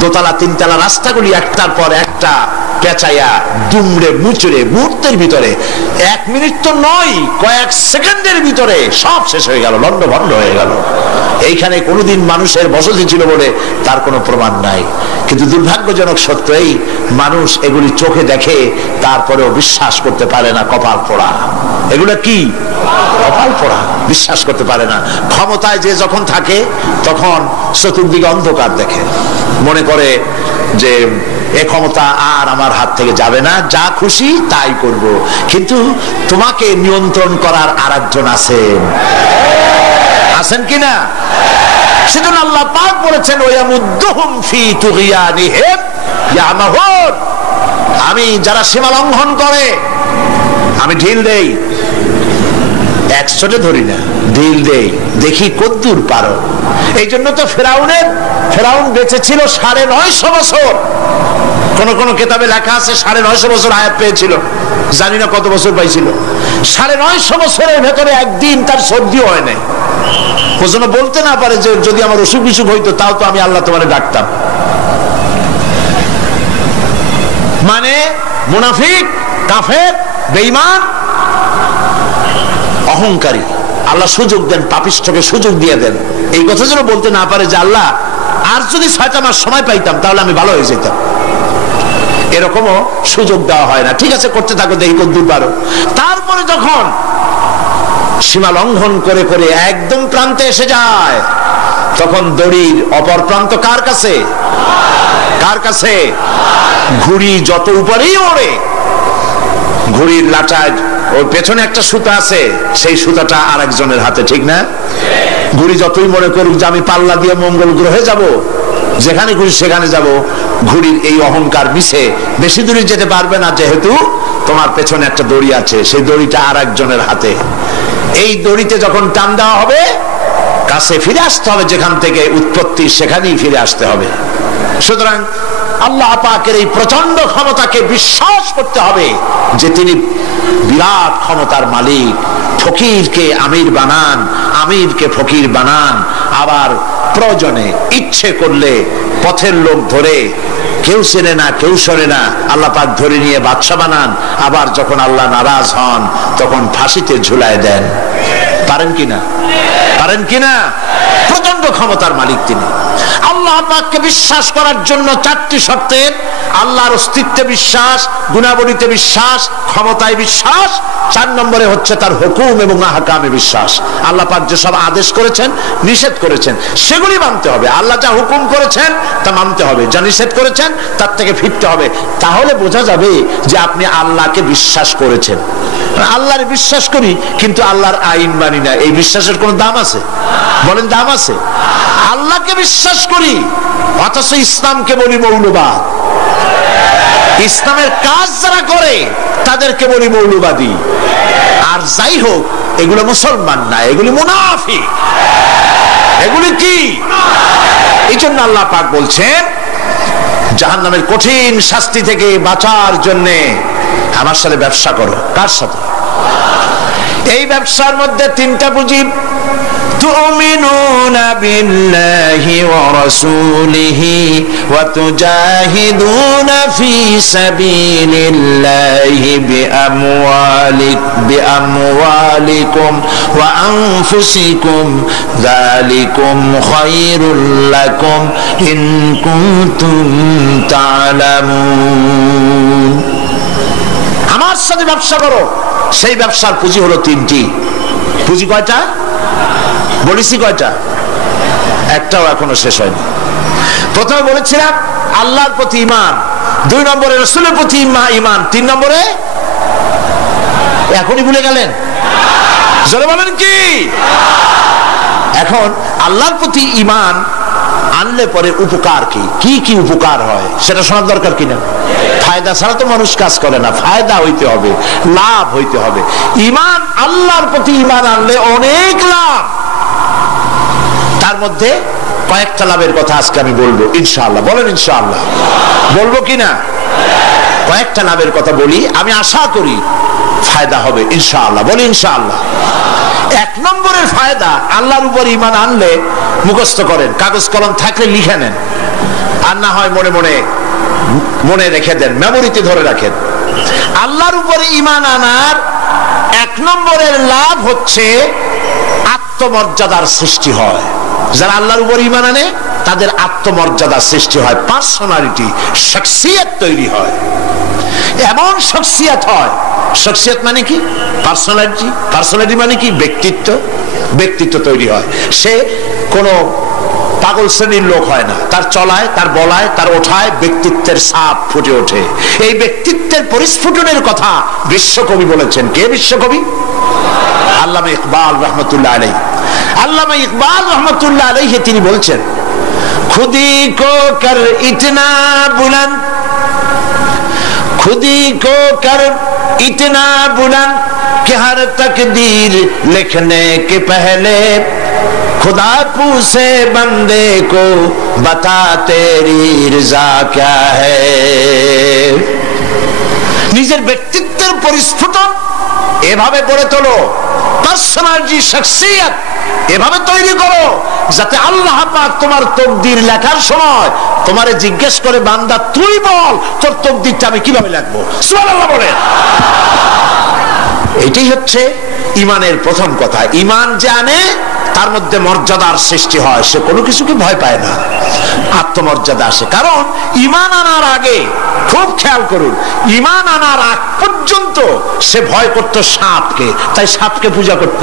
দোতলা, তিনতলা রাস্তাগুলি একটার পর একটা পেঁচাইয়া, দুমড়ে মুচড়ে মুহূর্তের ভিতরে, 1 মিনিট তো নয়, কয়েক সেকেন্ডের ভিতরে সব শেষ হয়ে গেল, লন্ডভন্ড হয়ে গেল। এইখানে কোনোদিন মানুষের বসতি ছিল বলে তার কোনো প্রমাণ নাই, কিন্তু দুর্ভাগ্যজনক সত্য এই, মানুষ এগুলি চোখে দেখে তারপরেও বিশ্বাস করতে পারে না। কপাল পোড়া, এগুলো কি কপাল পোড়া, বিশ্বাস করতে পারে না। ক্ষমতায় যে যখন থাকে তখন চতুর্দিকে অন্ধকার দেখে, মনে করে যে এ ক্ষমতা আর আমার হাত থেকে যাবে না, যা খুশি তাই করব। কিন্তু তোমাকে নিয়ন্ত্রণ করার আরেকজন আছেন, আছেন কিনা? সেজন্য আল্লাহ পাক বলেছেন ওয়ামুদ্দুহুম ফি তুগয়ানিহিম ইয়ামাহুন, আমি যারা সীমা লঙ্ঘন করে আমি ঢিল দেই, একশোটে ধরি না, ঢিল দেই, দেখি কদ্দূর পারো। এই জন্য তো ফেরাউন বেঁচে ছিল 950 বছর। কোন কোন কিতাবে লেখা আছে 950 বছর হায়াত পেয়েছিল, জানি না কত বছর পাইছিল। 950 বছরের ভেতরে একদিন তার সর্দি হয় নাই। ও যেন বলতে না পারে যে যদি আমার অসুখ বিসুখ হইতো তাও তো আমি আল্লাহ তোমারে ডাকতাম। মানে মুনাফিক, কাফের, বেঈমান, অহংকারী, আল্লাহ সুযোগ দেন, পাপিষ্ঠকে সুযোগ দিয়ে দেন। এই কথা যেন বলতে না পারে যে আল্লাহ আর যদি 6টা মাস সময় পাইতাম তাহলে আমি ভালো হয়ে যেতাম, এরকমও সুযোগ দেওয়া হয় না। ঠিক আছে, করতে থাকো, দেখি কদ্দূর পারো। তারপরে যখন সীমা লঙ্ঘন করে করে একদম প্রান্তে এসে যায়, তখন দড়ির অপর প্রান্ত কার কাছে? কার কাছে? ঘুড়ি যত উপরেই ওড়ে, ঘুড়ির লাটায় ওর পেছনে একটা সুতা আছে, সেই সুতাটা আরেকজনের হাতে, ঠিক না? ঘুড়ি যতই মনে করুক যে আমি পাল্লা দিয়ে মঙ্গল গ্রহে যাব, যেখানে ঘুরি সেখানে যাব, ঘুড়ির এই অহংকার মিশে বেশি দূরে যেতে পারবে না, যেহেতু তোমার পেছনে একটা দড়ি আছে, সেই দড়িটা আরেকজনের হাতে। এই দড়িতে যখন টান দেওয়া হবে, কাছে ফিরে আসতে হবে, যেখান থেকে উৎপত্তি সেখানেই ফিরে আসতে হবে। সুতরাং আল্লাহ পাকের এই প্রচন্ড ক্ষমতাকে বিশ্বাস করতে হবে যে তিনি বিরাট ক্ষমতার মালিক। ফকিরকে আমির বানান, আমিরকে ফকির বানান, আবার প্রয়োজনে ইচ্ছে করলে পথের লোক ধরে, কেউ চেনে না কেউ শোনে না, আল্লাহ পাক ধরে নিয়ে বাদশা বানান, আবার যখন আল্লাহ নারাজ হন তখন ফাঁসিতে ঝুলায় দেন। পারেন কিনা? পারেন কিনা? প্রচন্ড ক্ষমতার মালিক তিনি। আল্লাহ পাককে বিশ্বাস করার জন্য 4টি শর্তের, আল্লাহর অস্তিত্বে বিশ্বাস, গুণাবলীতে বিশ্বাস, ক্ষমতায় বিশ্বাস, 4 নম্বরে হচ্ছে তার হুকুম এবং আহকামে বিশ্বাস। আল্লাহ পাক যে সব আদেশ করেছেন, নিষেধ করেছেন, সেগুলি মানতে হবে। আল্লাহ যা হুকুম করেছেন তা মানতে হবে, যা নিষেধ করেছেন তার থেকে ফিরতে হবে। তাহলে বোঝা যাবে যে আপনি আল্লাহকে বিশ্বাস করেছেন। আল্লাহর বিশ্বাস করি কিন্তু আল্লাহর আইন মানি না, এই বিশ্বাসের কোনো দাম আছে? বলেন, দাম আছে? আল্লাহকে বিশ্বাস করি অথচ ইসলামকে বলি মৌলবাদ, ইসলামের কাজ যারা করে তাদেরকে বলি মৌলবাদী। আর যাই হোক, এগুলো মুসলমান না, এগুলি মুনাফিক। এগুলি কি? এই জন্য আল্লাহ পাক বলছেন জাহান্নামের কঠিন শাস্তি থেকে বাঁচার জন্য আমার সাথে ব্যবসা করো। কার সাথে? এই ব্যবসার মধ্যে 3টা পুঁজি, تؤمنون بالله ورسوله وتجاهدون في سبيل الله بأموالكم وأنفسكم ذلكم خير لكم إن كنتم تعلمون আমার সাথে ব্যবসা করো, সেই ব্যবসার পুঁজি হলো তিনটি। পুঁজি কয়টা বলেছি? কয়টা? একটাও এখনো শেষ হয়নি। প্রথমে বলেছিলাম আল্লাহর প্রতি ঈমান, 2 নম্বরে রাসূলের প্রতি ঈমান, 3 নম্বরে এখনই ভুলে গেলেন? জোরে বলেন কি? এখন আল্লাহর প্রতি ঈমান আনলে পরে উপকার কি কি কি উপকার হয় সেটা শোনার দরকার কিনা? ফায়দা ছাড়া তো মানুষ কাজ করে না, ফায়দা হইতে হবে, লাভ হইতে হবে। ঈমান, আল্লাহর প্রতি ঈমান আনলে অনেক লাভ। তার মধ্যে কয়েকটা লাভের কথা আজকে আমি বলবো ইনশাআল্লাহ। বলেন ইনশাআল্লাহ। বলবো কিনা? কয়েকটা লাভের কথা বলি, আমি আশা করি ফায়দা হবে ইনশাআল্লাহ। বলি ইনশাআল্লাহ। 1 নম্বরের ফায়দা, আল্লাহর উপর ঈমান আনলে মুখস্থ করেন, কাগজ কলম থাকলে লিখে নেন, আর না হয় মনে মনে মনে রেখে দেন, মেমোরিতে ধরে রাখেন। আল্লাহর উপর ঈমান আনার 1 নম্বরের লাভ হচ্ছে আত্মমর্যাদার সৃষ্টি হয়। যারা আল্লাহর উপর ঈমান আনে তাদের আত্মমর্যাদার সৃষ্টি হয়, পার্সোনালিটি, শখসিয়ত তৈরি হয়। এমন শখসিয়ত হয়, শখসিয়ত মানে কি? পার্সোনালিটি। পার্সোনালিটি মানে কি? ব্যক্তিত্ব। ব্যক্তিত্ব তৈরি হয়। সে কোনো পাগল শ্রেণীর লোক হয় না, তার চলায়, তার বলায়, তার ওঠায় ব্যক্তিত্বের ছাপ ফুটে ওঠে। এই ব্যক্তিত্বের পরিস্ফুটনের কথা বিশ্বকবি বলেছেন। কে বিশ্বকবি? আল্লামা ইকবাল রহমতুল্লাহ আলাইহি। আল্লামা ইকবাল রহমতুল্লাহ আলাইহি তিনি বলছেন, খুদি কো কর ইতনা বুলন্দ, खुदी को कर इतना बुलंद कि हर तकदीर लिखने के पहले खुदा पूछे बंदे को बता तेरी रज़ा क्या है। নিজের ব্যক্তিত্বের পরিস্ফুটন এভাবে গড়ে তোলো, পার্সোনালিটি, শখসিয়ত এভাবে তৈরি করো যাতে আল্লাহ পাক তোমার তকদির লেখার সময় তোমারে জিজ্ঞেস করে, বান্দা তুই বল তোর তকদিরটা আমি কিভাবে লিখবো। সুবহানাল্লাহ বলেন। এটাই হচ্ছে ঈমানের প্রথম কথা। ঈমান জানে তার মধ্যে মর্যাদার সৃষ্টি হয়, সে কোনো কিছুকে ভয় পায় না, আত্মমর্যাদা আসে। কারণ ঈমান আনার আগে, খুব খেয়াল করুন, ঈমান আনার আগ পর্যন্ত সে ভয় করত সাপকে, তাই সাপকে পূজা করত।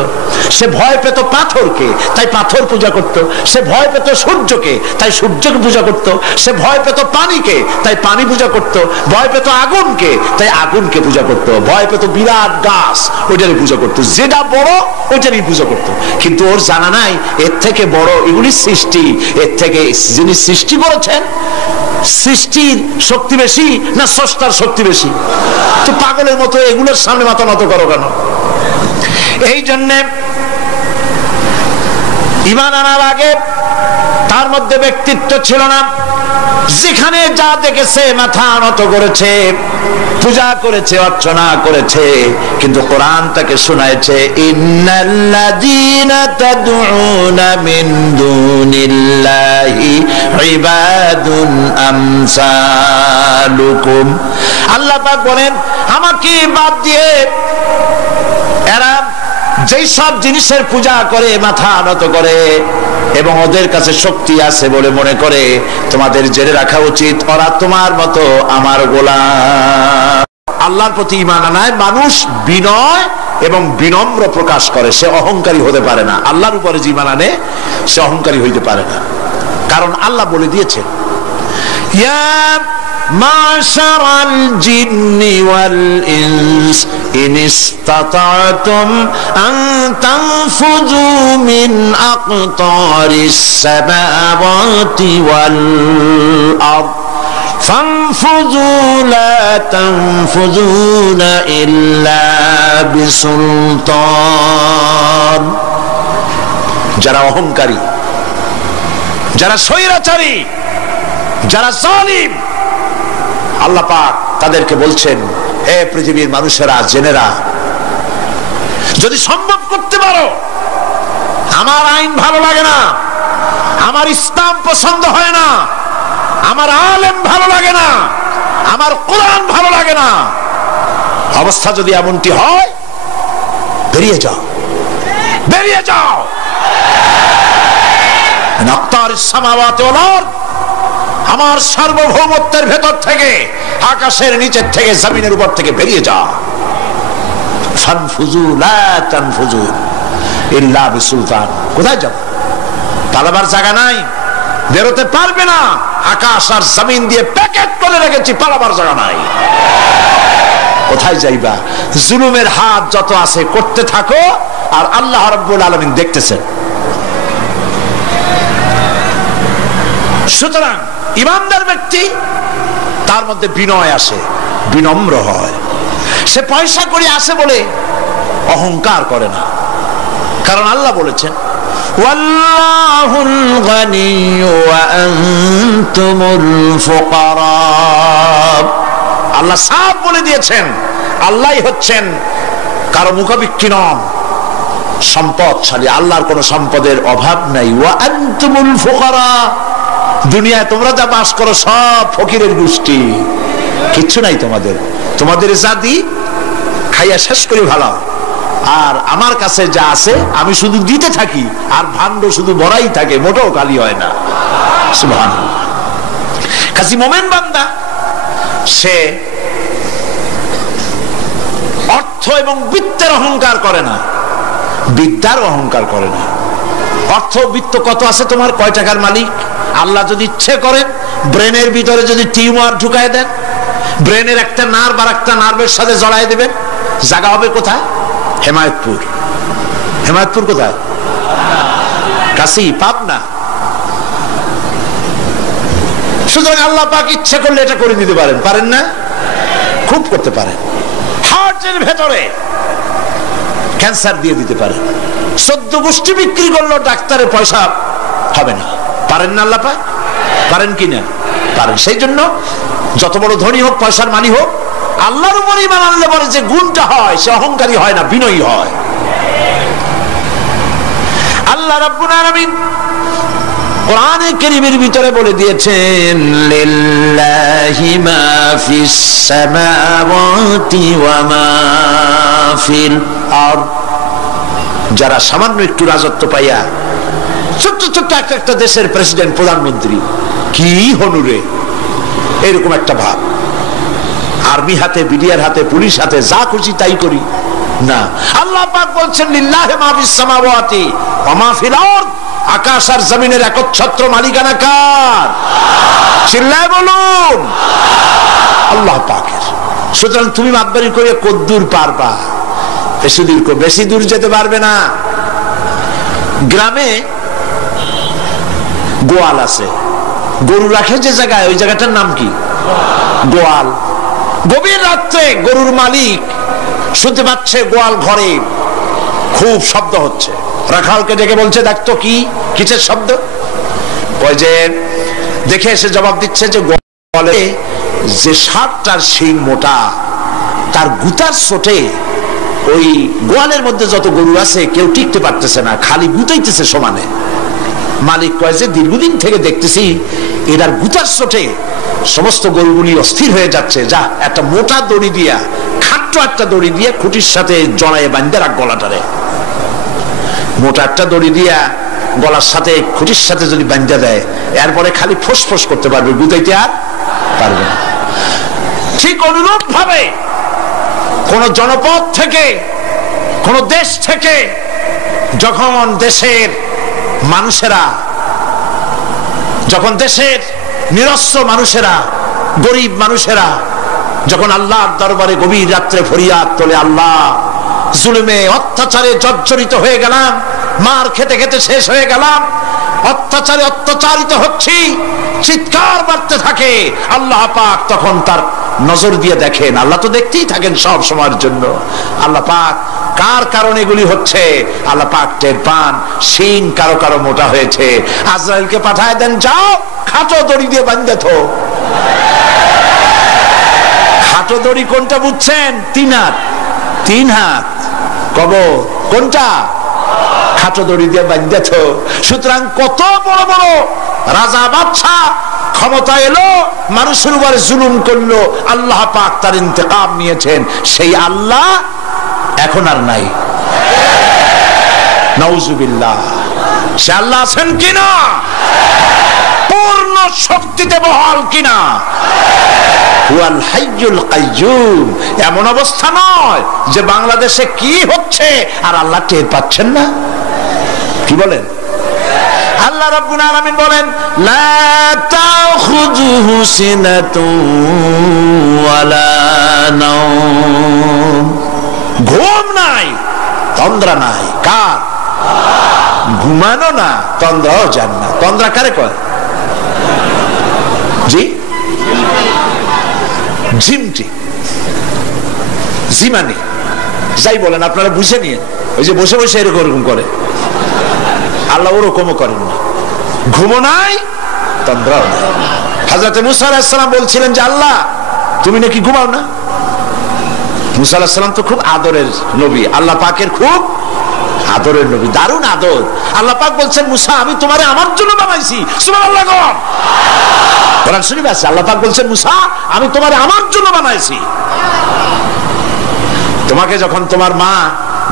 সে ভয় পেত পাথরকে, তাই পাথর পূজা করত। সে ভয় পেত সূর্যকে, তাই সূর্যকে পূজা করত। সে ভয় পেত পানিকে, তাই পানি পূজা করত। ভয় পেত আগুনকে, তাই আগুনকে পূজা করত। ভয় পেত বিরাট গাছ, ওইটারই পূজা করত। যেটা বড় ওইটারই পূজা করত। কিন্তু ওর জানা নাই এর থেকে বড় এগুলি সৃষ্টি, এর থেকে যিনি সৃষ্টি করেছেন, সৃষ্টির শক্তি বেশি না স্রষ্টার শক্তি বেশি? তো পাগলের মতো এগুলোর সামনে মাথা নত করো কেন? এই জন্যে ঈমান আনার আগে তার মধ্যে ব্যক্তিত্ব ছিল না। যেখানে যা দেখেছে মাথা নত করেছে, পূজা করেছে, অর্চনা করেছে। কিন্তু কোরআন তাকে শোনায়েছে, ইন্নাল্লাযীনা তাদউনা মিন দুনিল্লাহি ইবাদুন আমসালুকুম। আল্লাহ পাক বলেন, আমাকে বাদ দিয়ে এরা যেই সব জিনিসের পূজা করে, মাথা নত করে এবং ওদের কাছে শক্তি আছে বলে মনে করে, তোমাদের জেনে রাখা উচিত ওরা তোমার মতো আমার গোলাম। আল্লাহর প্রতি ঈমান আনায় মানুষ বিনয় এবং বিনম্র প্রকাশ করে, সে অহংকারী হতে পারে না। আল্লাহর উপরে যে ঈমান আনে সে অহংকারী হইতে পারে না, কারণ আল্লাহ বলে দিয়েছেন, ইয়া معشر الجن والإنس إن استطعتم أن تنفذوا من أقطار السماوات والأرض فانفذوا لا تنفذون إلا بسلطان। যারা অহংকারী, যারা স্বৈরাচারী, যারা জালিম, আল্লাহ পাক তাদেরকে বলছেন, হে পৃথিবীর মানুষেরা, জেনেরা, যদি সম্ভব করতে পারো আমার আইন ভালো লাগে না, আমার ইসলাম পছন্দ হয় না, আমার আলেম ভালো লাগে না, আমার কোরআন ভালো লাগে না, অবস্থা যদি এমনটি হয়, বেরিয়ে যাও, বেরিয়ে যাও। আমার সার্বভৌমত্বের ভেতর থেকে, আকাশের নিচের থেকে, জমিনের উপর থেকে বেরিয়ে যাও। ফানফুজু লা তানফুজু ইল্লা বিসুলতান। কোথায় যাব? পালাবার জায়গা নাই, বেরোতে পারবে না। আকাশ আর জমিন দিয়ে প্যাকেট করে রেখেছি, পালাবার জায়গা নাই। কোথায় যাইবা? জুলুমের হাত যত আছে করতে থাকো, আর আল্লাহ রাব্বুল আলামিন দেখতেছেন। সুতরাং ইমানদার ব্যক্তি, তার মধ্যে বিনয় আসে, বিনম্র হয়। সে পয়সা করে আসে বলে অহংকার করে না, কারণ আল্লাহ বলেছেন ওয়াল্লাহুল গানিয়্যু ওয়া আনতুমুল ফুকারা। আল্লাহ সাফ বলে দিয়েছেন, আল্লাহই হচ্ছেন কারো মুখাপেক্ষী নন, সম্পদশালী। আল্লাহর কোন সম্পদের অভাব নাই। ওয়া আনতুমুল ফুকারা, দুনিয়ায় তোমরা যা বাস করো সব ফকিরের গোষ্ঠী, কিচ্ছু নাই তোমাদের। তোমাদের জাতি খাইয়া শেষ করে ভালো, আর আমার কাছে যা আছে আমি শুধু দিতে থাকি, আর ভাণ্ড শুধু ভরাই থাকে, মোটেও খালি হয় না। সুবহানাল্লাহ। কাজী মোমেন বান্দা সে অর্থ এবং বিত্তের অহংকার করে না, বিদ্যার অহংকার করে না। অর্থ বিত্ত কত আছে তোমার, কয় টাকার মালিক? আল্লাহ যদি ইচ্ছে করেন ব্রেনের ভিতরে যদি টিউমার ঢুকায় দেন, ব্রেনের একটা নার্ভ আর একটা নার্ভের সাথে জড়ায় দেবেন, জায়গা হবে কোথায়? হেমায়তপুর। হেমায়তপুর কোথায়? কাশি, পাবনা। সুতরাং আল্লাহ পাক ইচ্ছে করলে এটা করে দিতে পারেন, পারেন না? খুব করতে পারেন। হার্টের ভেতরে ক্যান্সার দিয়ে দিতে পারেন, 14 গোষ্ঠী বিক্রি করলো ডাক্তারের পয়সা হবে না, পারেন না আল্লাহ পাক? পারেন কিনা? পারেন। সেই জন্য যত বড় ধনী হোক, পয়সার মালিক হোক, আল্লাহর উপর ঈমান আনলে পরে যে গুণটা হয়, সে অহংকারী হয় না, বিনয়ী হয়। আল্লাহ রাব্বুল আলামিন কোরআনে কারীমের ভিতরে বলে দিয়েছেন লিল্লাহি মা ফিস সামাওয়াতি ওয়া মা ফিল আরদ। যারা সামান্য একটু রাজত্ব পাইয়া ছোট্ট ছোট্ট একটা দেশের প্রেসিডেন্ট, প্রধানমন্ত্রী, কি হনুরে, এরকম একটা ভাব। আর্মি হাতে, বিডিআর হাতে, পুলিশ হাতে, যা খুশি তাই করি না। আল্লাহ পাক বলছেন লিল্লাহি মা ফিস সামাওয়াতি ওয়া মা ফিল আরদ। আকাশ আর জমিনের একচ্ছত্র মালিকানা কার? চিল্লায় বলুন, আল্লাহ পাকের। সুতরাং তুমি মাতবাড়ি করে কদ্দূর পারবা? বেশি দূর যেতে পারবে না। গ্রামে গোয়াল আছে, গরু রাখে যে জায়গায়, ওই জায়গাটার নাম কি? গোয়াল। গভীর রাত্রে গরুর মালিক শুনতে পাচ্ছে গোয়াল ঘরে খুব শব্দ হচ্ছে। রাখালকে ডেকে বলছে, দেখতো কি কিসের শব্দ? ওই যে দেখে এসে জবাব দিচ্ছে যে গোয়ালে যে ষাটটার শিং মোটা, তার গুতার চোটে ওই গোয়ালের মধ্যে যত গরু আছে কেউ টিকতে পারতেছে না, খালি গুতাইতেছে সমানে। মালিক কয় যে দীর্ঘদিন থেকে দেখতেছি এটার গুতার চোটে সমস্ত গরুগুলি অস্থির হয়ে যাচ্ছে, যা একটা মোটা দড়ি দিয়া, খাট্ট একটা দড়ি দিয়ে খুঁটির সাথে জড়ায় বাঁধতে রাখ গলাটারে। মোটা একটা দড়ি দিয়া গলার সাথে খুঁটির সাথে যদি বাঁধতে দেয়, এরপরে খালি ফোঁস করতে পারবে, গুতাইতে আর পারবে না। ঠিক অনুরূপ ভাবে কোন জনপদ থেকে, কোন দেশ থেকে যখন দেশের মানুষেরা, যখন দেশের নিরস্ত্র মানুষেরা, গরিব মানুষেরা যখন আল্লাহর দরবারে গভীর রাত্রে ফরিয়াদ তোলে, আল্লাহ জুলুমে অত্যাচারে জর্জরিত হয়ে গেলাম, মার খেতে খেতে শেষ হয়ে গেলাম, অত্যাচারে অত্যাচারিত হচ্ছি, চিৎকার বাড়তে থাকে, আল্লাহ পাক তখন তার নজর দিয়ে দেখেন। আল্লাহ তো দেখতেই থাকেন সব সময়ের জন্য। আল্লাহ পাক কার কারণে এগুলি হচ্ছে, আল্লাহ পাক টের পান। শিং কারো কারো মোটা হয়েছে, আজরাইলকে পাঠায় দেন, যাও খাটো দড়ি দিয়ে বাঁধে থো। খাটো দড়ি কোনটা বুঝছেন? 3 হাত। 3 হাত কবর কোনটা? খাটো দড়ি দিয়ে বাঁধেছ। সুতরাং কত বড় বড় রাজা বাদশাহ ক্ষমতা এলো, মানুষের উপরে জুলুম করলো, আল্লাহ পাক তার ইন্তেকাম নিয়েছেন। সেই আল্লাহ এখন আর নাই, নাউজুবিল্লাহ। সে আল্লাহ আছেন কিনা, পূর্ণ শক্তিতে বহাল কিনা? হুয়াল হাইয়ুল কাইয়্যুম। এমন অবস্থা নয় যে বাংলাদেশে কি হচ্ছে আর আল্লাহ টের পাচ্ছেন না। কি বলেন? আল্লাহ রাব্বুল আলামিন বলেন, লা তাখুযুহু সিনাতুন ওয়ালা নাওম। ঘুম নাই, তন্দ্রা নাই। কার? ঘুমানো না, তন্দ্রাও যান না। তন্দ্রা কারে কয়? জি, ঝিমটি, জিমানি, যাই বলেন আপনারা বুঝে নিয়ে। ওই যে বসে বসে এরকম করে, আল্লাহ ওরকমও করেন না। ঘুমো নাই, তন্দ্রাও নাই। হযরত মুসা আলাইহিস সালাম বলছিলেন যে আল্লাহ তুমি নাকি ঘুমাও না। মুসা আলাইহিস সালাম তো খুব আদরের নবী, আল্লাহ পাকের খুব আদরের নবী, দারুণ আদর। আল্লাহ পাক বলছেন, মুসা আমি তোমারে আমার জন্য বানাইছি। সুবহানাল্লাহ। কোরআন শরীফে আছে, আল্লাহ পাক বলছেন, মুসা আমি তোমারে আমার জন্য বানাইছি। তোমাকে যখন তোমার মা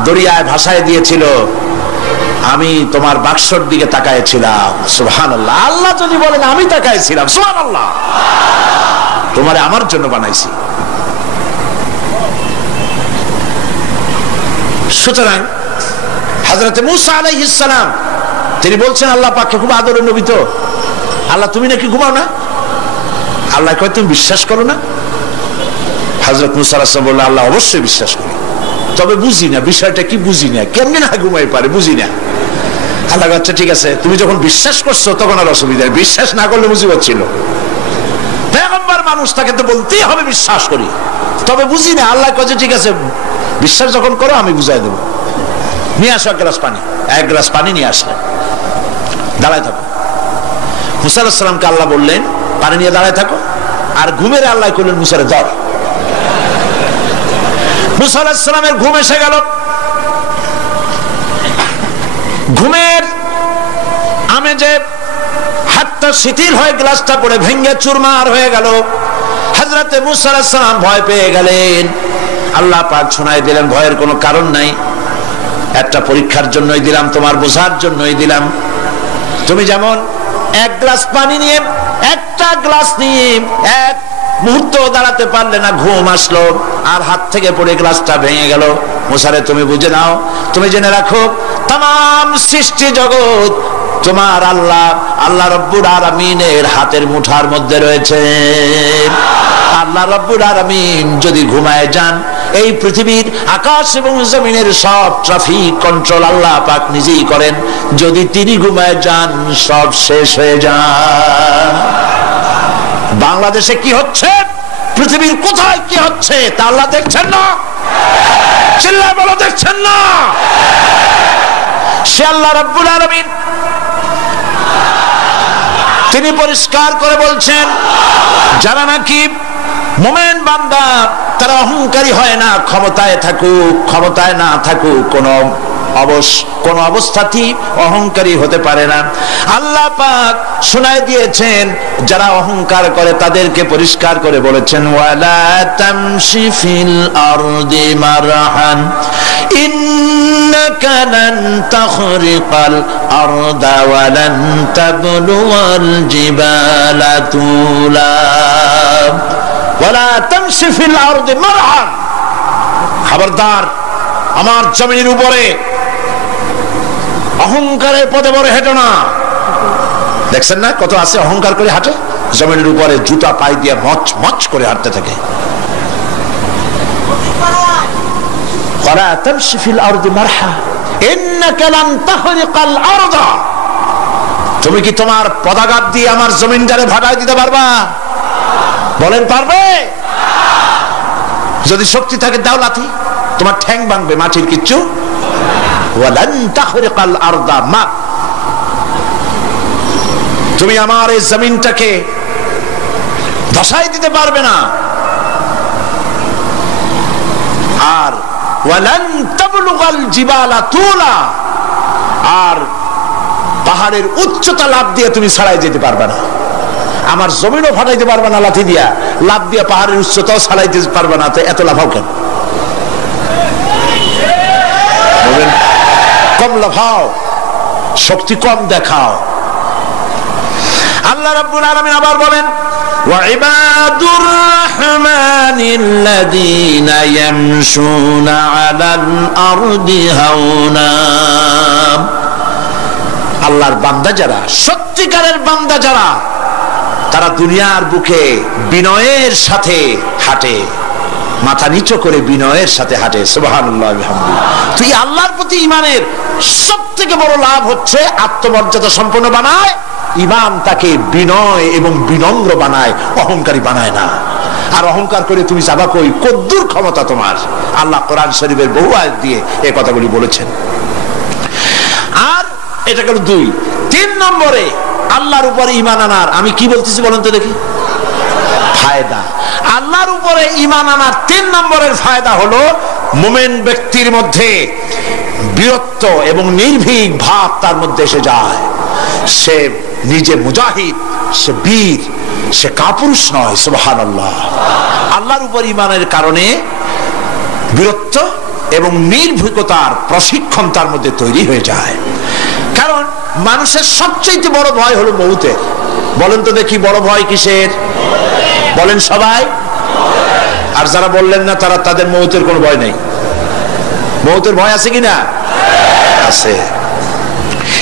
দরিয়ায় ভাসায় দিয়েছিল, আমি তোমার বাক্সর দিকে তাকাইছিলাম। সুবহানাল্লাহ। আল্লাহ যদি বলেন আমি তাকাইছিলাম, সুবহানাল্লাহ। তোমারে আমার জন্য বানাইছি। সুতরাং হযরত মুসা আলাইহিস সালাম তিনি বলছেন আল্লাহ পাককে খুব আদরের নবী, তো আল্লাহ তুমি নাকি ঘুমাও না? আল্লাহ কয় তুমি বিশ্বাস করো না? হযরত মুসা আলাইহিস সালাম বললেন, আল্লাহ অবশ্যই বিশ্বাস করি, তবে বুঝি না বিষয়টা কি, বুঝি না কেমনে না ঘুমাই পারে, বুঝি না। আল্লাহ আচ্ছা ঠিক আছে, তুমি যখন বিশ্বাস করছো তখন আর অসুবিধা, বিশ্বাস না করলে মুসিবত ছিল। পয়গম্বর মানুষ, তাকে তো বলতেই হবে বিশ্বাস করি, তবে বুঝি না। আল্লাহ কয় ঠিক আছে, বিশ্বাস যখন করো আমি বুঝাই দেবো। নিয়ে আসো এক গ্লাস পানি। এক গ্লাস পানি নিয়ে আসলেন, দাঁড়ায় থাকো। মুসা আলাইহিস সালামকে আল্লাহ বললেন পানি নিয়ে দাঁড়ায় থাকো, আর ঘুমের আল্লাহ করলেন মুসারে ধর। মুসা আলাইহিস সালামের ঘুম এসে গেল। ঘুমের আমেজে হাতটা শিথিল হয়ে গ্লাসটা পড়ে ভেঙে চুরমার হয়ে গেল। হযরত মুসা আলাইহিস সালাম ভয় পেয়ে গেলেন। আল্লাহ পাক শোনায় দিলেন, ভয়ের কোনো কারণ নাই, একটা পরীক্ষার জন্যই দিলাম, তোমার বোঝার জন্যই দিলাম। তুমি যেমন এক গ্লাস পানি নিয়ে, একটা গ্লাস নিয়ে এক মুহূর্ত দাঁড়াতে পারলে না, ঘুম আসলো আর হাত থেকে পড়ে গ্লাসটা ভেঙে গেল। মুসারে তুমি বুঝে নাও, তুমি জেনে রাখো, তাম সৃষ্টি জগৎ তোমার আল্লাহ, আল্লাহ রব্বুল আলামিনের হাতের মুঠার মধ্যে রয়েছে। আল্লাহ রব্বুল আলামিন যদি ঘুমায় যান, এই পৃথিবীর আকাশ এবং জমিনের সব ট্রাফিক কন্ট্রোল আল্লাহ পাক নিজেই করেন। যদি তিনি ঘুমায় যান, সব শেষ হয়ে যান। বাংলাদেশে কি হচ্ছে, পৃথিবীর কোথায় কি হচ্ছে তা আল্লাহ দেখছেন না? চিল্লায় বলো, দেখছেন না? সে আল্লাহ রব্বুল আলামিন তিনি পরিষ্কার করে বলছেন, যারা নাকি মুমিন বান্দা তারা অহংকারী হয় না, ক্ষমতায় থাকুক ক্ষমতায় না থাকুক, কোন অবস্থাতেই অহংকারী হতে পারে না। আল্লাহ পাক শোনায় দিয়েছেন, যারা অহংকার করে তাদেরকে পরিষ্কার করে বলেছেন, ওয়ালা তামশি ফিল আরদি মারহান ইন্নাকা লান তাখরিকাল আরদা ওয়া লান তাবলুগাল জিবালা তুলা ওয়ালা তামশি ফিল আরদি মারহান। খবরদার, আমার জমিনের উপরে অহংকারের পথে বড় হেঁটো না। দেখছেন না কত আছে অহংকার করে হাঁটে, জমিনের উপরে জুতা পাই দিয়ে মচ মচ করে হাঁটতে থাকে। ওয়ালা তামশি ফিল আরদি মারহা ইন্নাকা লান তাখরিকাল আরদা। তুমি কি তোমার পদাঘাত দিয়ে আমার জমিনটারে ভাগায় দিতে পারবা? বলেন পারবে? যদি শক্তি থাকে দাও লাথি, তোমার ঠ্যাং ভাঙবে, মাটির কিচ্ছু। ওয়ালান তাখরিকাল আরদা মা, তুমি আমার এই জমিনটাকে ধসাই দিতে পারবে না। আর ওয়ালান তাবলুগাল জিবালা তুলা, আর পাহাড়ের উচ্চতা লাফ দিয়ে তুমি ছাড়াই যেতে পারবে না। আমার জমিনও ফাটাইতে পারবে না লাঠি দিয়া, লাফ দিয়ে পাহাড়ের উচ্চতাও ছাড়াইতে পারবে না। তো এত লাফাও কেন? কম লাফাও, শক্তি কম দেখাও। আল্লাহ রাব্বুল আলামিন আবার বলেন, ওয়াইবাদুর রাহমানিল্লাযীনা ইয়ামশুনা আলাল আরদি হাওনা। আল্লাহর বান্দা যারা, সত্যিকারের বান্দা যারা, তারা দুনিয়ার বুকে বিনয়ের সাথে হাঁটে, মাথা নিচু করে বিনয়ের সাথে হাঁটে। সুবহানাল্লাহ বিহামদিহি। তুই আল্লাহর প্রতি ঈমানের সবথেকে বড় লাভ হচ্ছে আত্মমর্যাদা সম্পন্ন বানায়। ঈমান তাকে বিনয় এবং বিনম্র বানায়, অহংকারী বানায় না। আর অহংকার করে তুমি যাবা কই? কদ্দুর ক্ষমতা তোমার? আল্লাহ কোরআন শরীফের বহু আয়াত দিয়ে এই কথাগুলি বলেছেন। আর এটা গেল 2। 3 নম্বরে আল্লাহর উপরে ঈমান আনার, আমি কি বলতেছি বলেন তো দেখি, ফায়দা। আল্লাহর উপরে ঈমান আনার 3 নম্বরের ফায়দা হলো মুমিন ব্যক্তির মধ্যে বীরত্ব এবং নির্ভীক ভাব তার মধ্যে এসে যায়। সে নিজে মুজাহিদ, সে বীর, সে কাপুরুষ নয়। সুবহানাল্লাহ। আল্লাহর উপর ঈমানের কারণে বীরত্ব এবং নির্ভীকতার প্রশিক্ষণ তার মধ্যে তৈরি হয়ে যায়। কারণ মানুষের সবচেয়ে বড় ভয় হলো মৌতের। বলেন তো দেখি, বড় ভয় কিসের? বলেন সবাই। আর যারা বললেন না তারা, তাদের মৌতের কোনো ভয় নেই। মৌতের ভয় আছে কিনা? আছে।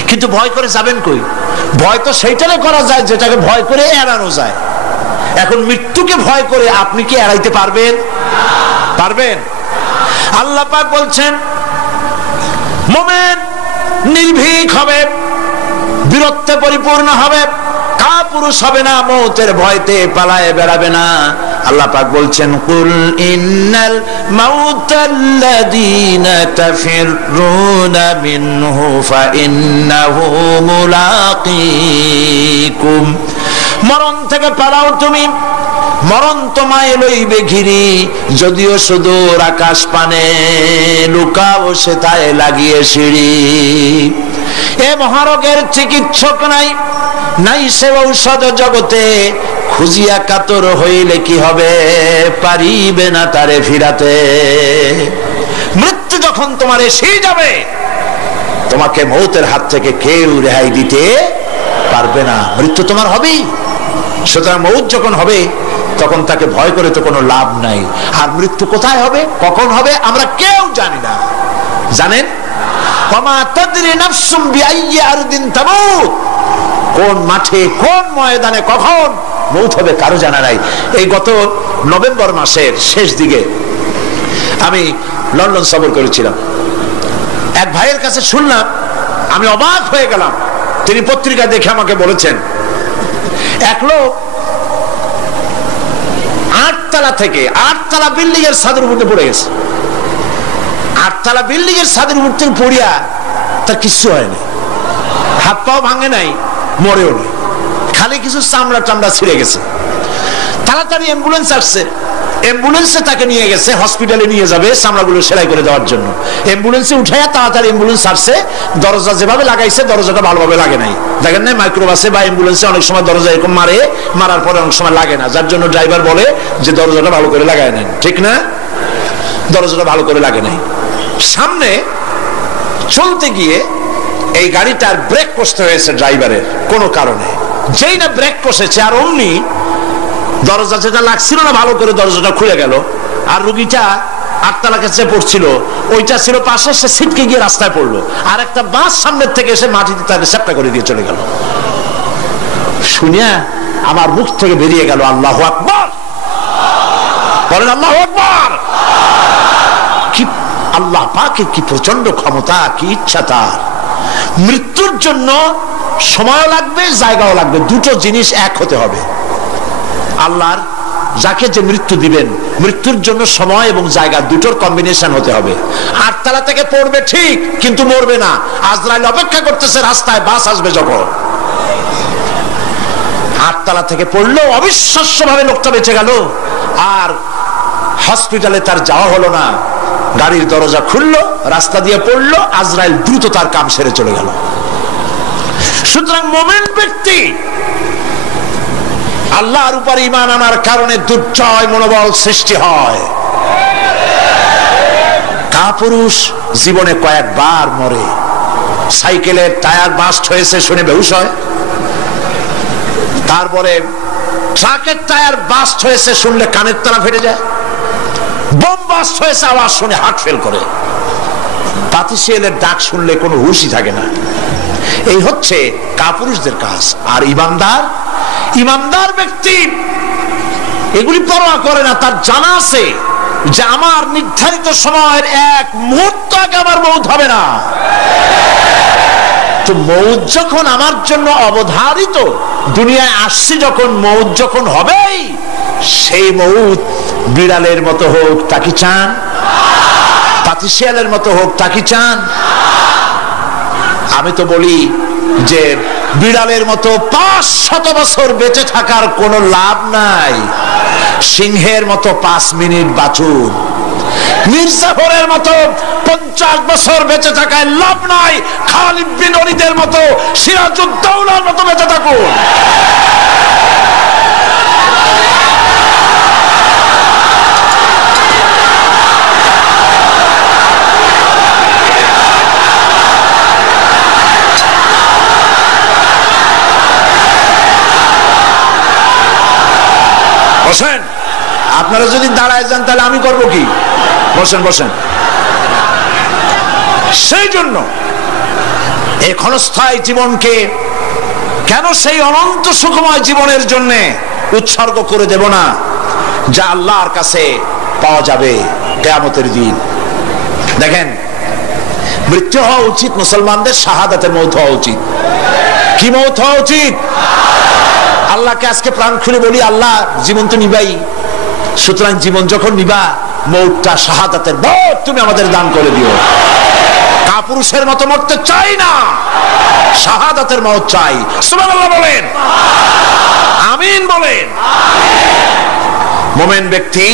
কিন্তু ভয় করে যাবেন কই? ভয় তো সেইটারে করা যায় যেটাকে ভয় করে এড়ানো যায়। এখন মৃত্যুকে ভয় করে আপনি কি এড়াইতে পারবেন? পারবেন? আল্লাহ পাক বলছেন, মুমিন নির্ভীক হবে, বীরত্বে পরিপূর্ণ হবে, কাপুরুষ হবে না, মৌতের ভয়তে পালায়ে বেড়াবে না। আল্লাহ পাক বলছেন, কুল ইন্নাল মাউতাল্লাযীনা তাফিরুনা মিনহু ফাইন্নাহু মুলাকীকুম। মরণ থেকে পালাও তুমি, মরণ তোমায় লইবে ঘিরি, যদিও সুদূর আকাশ পানে, লুকাও সেথায় লাগিয়ে সিঁড়ি। এ মহারোগের চিকিৎসক নাই, নাই সে ঔষধ জগতে, খুঁজিয়া কাতর হইলে কি হবে, পারিবে না তারে ফিরাতে। মৃত্যু যখন তোমার এসে যাবে, তোমাকে মৌতের হাত থেকে কেউ রেহাই দিতে পারবে না। মৃত্যু তোমার হবেই। সুতরাং মৌত যখন হবে তখন তাকে ভয় করে তো কোনো লাভ নাই। আর মৃত্যু কোথায় হবে, কখন হবে, আমরা কেউ জানি না। জানেন? ওয়ামা তাদরি নাফসুম বিআইয়ি আরদিন তামুত। কোন মাঠে, কোন ময়দানে কখন মৌত হবে কারো জানা নাই। এই গত নভেম্বর মাসের শেষ দিকে আমি লন্ডন সফর করেছিলাম। এক ভাইয়ের কাছে শুনলাম, আমি অবাক হয়ে গেলাম। তিনি পত্রিকা দেখে আমাকে বলেছেন, এক লোক 8 তলা থেকে 8 তলা বিল্ডিং এর ছাদের উপর পড়ে গেছে। 8 তলা বিল্ডিং এর ছাদের উপর থেকে পড়িয়া তার কিছু হয়নি, হাত পাও ভাঙে নাই, মরেও নাই, খালি কিছু চামড়া টামড়া ছিঁড়ে গেছে। তাড়াতাড়ি অ্যাম্বুলেন্স আসছে, অ্যাম্বুলেন্সে তাকে নিয়ে গেছে, হসপিটালে নিয়ে যাবে চামড়াগুলো সেলাই করে দেওয়ার জন্য। অ্যাম্বুলেন্সে উঠাইয়া তাড়াতাড়ি অ্যাম্বুলেন্স আসছে। দরজা যেভাবে লাগাইছে দরজাটা ভালোভাবে লাগে নাই। দেখেন না, মাইক্রোবাসে বা অ্যাম্বুলেন্সে অনেক সময় দরজা এরকম মারে, মারার পরে অনেক সময় লাগে না, যার জন্য ড্রাইভার বলে যে দরজাটা ভালো করে লাগায় নেন। ঠিক না? দরজাটা ভালো করে লাগে নাই। সামনে চলতে গিয়ে এই গাড়িটার ব্রেক কষতে হয়েছে ড্রাইভারের কোনো কারণে। যেই না ব্রেক কষেছে, আর অমনি দরজা যেটা লাগছিল না ভালো করে, দরজাটা খুলে গেল। আর রুগীটা 8 তলা কাছে পড়ছিল, ওইটা ছিল পাশে, সে ছিটকে গিয়ে রাস্তায় পড়লো। আর একটা বাস সামনের থেকে এসে মাটিতে তাকে চ্যাপ্টা করে দিয়ে চলে গেল। শুনিয়া আমার মুখ থেকে বেরিয়ে গেল, আল্লাহু আকবার। বলেন আল্লাহু আকবার। কি আল্লাহ পাকের কি প্রচন্ড ক্ষমতা, কি ইচ্ছা তার। মৃত্যুর জন্য সময় লাগবে, জায়গাও লাগবে, দুটো জিনিস এক হতে হবে। আল্লাহর যাকে যে মৃত্যু দিবেন, মৃত্যুর জন্য সময় এবং জায়গা দুটোর কম্বিনেশন হতে হবে। 8 তলা থেকে পড়বে ঠিক, কিন্তু মরবে না। আজরাইল অপেক্ষা করতেছে রাস্তায়, বাস আসবে যখন। 8 তলা থেকে পড়লো, অবিশ্বাস্য ভাবে লোকটা বেঁচে গেল। আর হসপিটালে তার যাওয়া হলো না, গাড়ির দরজা খুললো, রাস্তা দিয়ে পড়লো, আজরাইল দ্রুত তার কাম সেরে চলে গেল। সুতরাং মুমিন ব্যক্তি আল্লাহর উপর ঈমান আনার কারণে দুর্জয় মনোবল সৃষ্টি হয়। কাপুরুষ জীবনে কয়েকবার মরে, সাইকেলের টায়ার বাস্ট হয়েছে শুনে বেহুশ হয়, তারপরে ট্রাকের টায়ার বাস্ট হয়েছে শুনলে কানের তারা ফেটে যায়, বোম বাস্ট হয়েছে আওয়াজ শুনে হার্ট ফেল করে, পাতিশিয়ালের ডাক শুনলে কোনো হুঁশই থাকে না। এই হচ্ছে কাপুরুষদের কাজ। আর ইমানদার ব্যক্তি এগুলি পরোয়া করে না। তার জানা আছে যে আমার নির্ধারিত সময়ের এক মুহূর্ত আগে আমার মউত হবে না। তো মউত যখন আমার জন্য অবধারিত, দুনিয়ায় আসছি যখন, মউত যখন হবেই, সেই মউত বিড়ালের মতো হোক তা কি চান? পাতিশিয়ালের মতো হোক তা কি চান? আমি তো বলি যে বিড়ালের মতো 500 বছর বেঁচে থাকার কোনো লাভ নাই, সিংহের মতো 5 মিনিট বাঁচুন। মির্জাফরের মতো 50 বছর বেঁচে থাকায় লাভ নাই, খালিদ বিন ওলীদের মতো, সিরাজউদ্দৌলার মতো বেঁচে থাকুন। বসেন, আপনারা যদি দাঁড়ায় যান তাহলে আমি করব কি? বসেন বসেন। সেই জন্য এই ক্ষণস্থায়ী জীবনকে কেন সেই অনন্ত সুখময় জীবনের জন্য উৎসর্গ করে দেব না, যা আল্লাহর কাছে পাওয়া যাবে কিয়ামতের দিন। দেখেন, মৃত্যু হওয়া উচিত মুসলমানদের, শাহাদাতের মউত হওয়া উচিত। কি মউত হওয়া উচিত? আল্লাহকে আজকে প্রাণ খুলে বলি, আল্লাহ জীবন তো নিবাই, সুতরাং জীবন যখন নিবা, মউতটা শাহাদাতের মউত তুমি আমাদের দান করে দিও। কাপুরুষের মতো মরতে চাই না, শাহাদাতের মউত চাই। সুবহানাল্লাহ বলেন, আমিন বলেন। মুমিন ব্যক্তি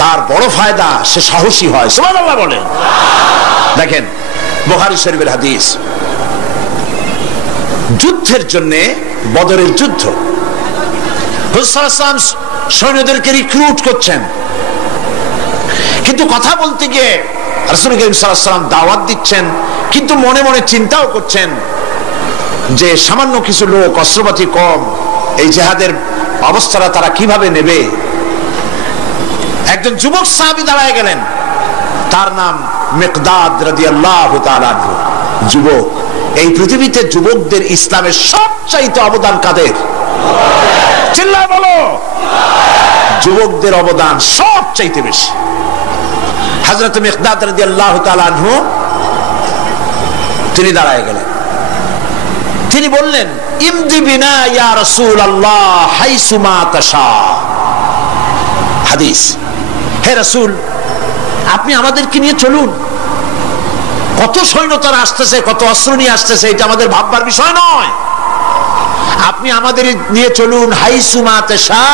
তার বড় ফায়দা, সে সাহসী হয়। সুবহানাল্লাহ বলেন। দেখেন, বুখারী শরীফের হাদিস, যুদ্ধের জন্য, বদরের যুদ্ধ, রাসূল সাল্লাল্লাহু আলাইহি ওয়াসাল্লাম সৈন্যদেরকে রিক্রুট করছেন, কিন্তু কথা বলতে গিয়ে রাসূল করিম সাল্লাল্লাহু আলাইহি ওয়াসাল্লাম দাওয়াত দিচ্ছেন, কিন্তু মনে মনে চিন্তাও করছেন যে সামান্য কিছু লোক, অস্ত্রপাতি কম, এই জিহাদের অবস্থাটা তারা কিভাবে নেবে। একজন যুবক সাহাবী দাঁড়ায় গেলেন, তার নাম মিকদাদ রাদিয়াল্লাহু তাআলা আনহু। যুবক, এই পৃথিবীতে যুবকদের ইসলামের সবচাইতে অবদান কাদের? চিল্লায় বলো। যুবকদের অবদান সবচাইতে বেশি। হযরত মিকদাদ রাদিয়াল্লাহু তাআলা আনহু তিনি দাঁড়ায় গেলেন, তিনি বললেন, ইমদি বিনা ইয়া রাসূলুল্লাহ হাইসুমা তাশা। হাদিস, হে রাসূল, আপনি আমাদেরকে নিয়ে চলুন। কত সৈন্য তারা আসতেছে, কত অস্ত্র নিয়ে আসতেছে, এটা আমাদের ভাববার বিষয় নয়। আপনি আমাদের নিয়ে চলুন, হাইসুমা তাশা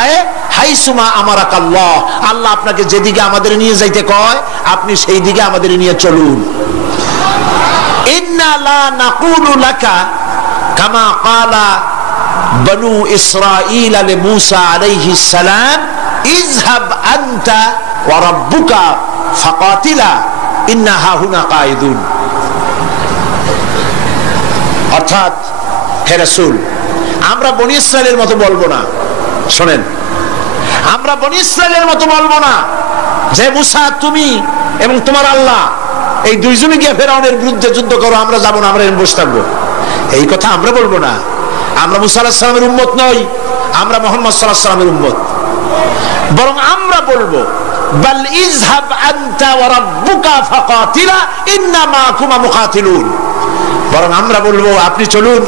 আয় হাইসুমা আমারাকাল্লাহ। আল্লাহ আপনাকে যেদিকে আমাদের নিয়ে যাইতে কয়, আপনি সেই দিকে আমাদের নিয়ে চলুন। ইন্না লা নাকুলু লাকা কামা ক্বালা বনু ইসরাঈল লিমূসা আলাইহিস সালাম, ইযহাব আনতা ওয়া রাব্বুকা ফাকাতিলা ইন্না হাহুনা কায়িদুন। অর্থাৎ, হে রাসূল, আমরা বনি ইসরাইলের মতো বলবো না। শোনেন, আমরা বনি ইসরাইলের মতো বলবো না যে মুসা, তুমি এবং তোমার আল্লাহ এই দুইজনে গিয়ে ফেরাউনের বিরুদ্ধে যুদ্ধ করো, আমরা যাবো না, আমরা বসে থাকবো। এই কথা আমরা বলবো না। আমরা মুসা আলাইহিস সালামের উম্মত নই, আমরা মুহাম্মদ সাল্লাল্লাহু আলাইহি ওয়াসাল্লামের উম্মত। বরং আমরা বলবো, বাল ইযহাব আনতা ওয়া রাব্বুকা ফাকাতিলা ইন্না মাকুমা মুকাতিলুন। বরং আমরা বলবো, আপনি চলুন,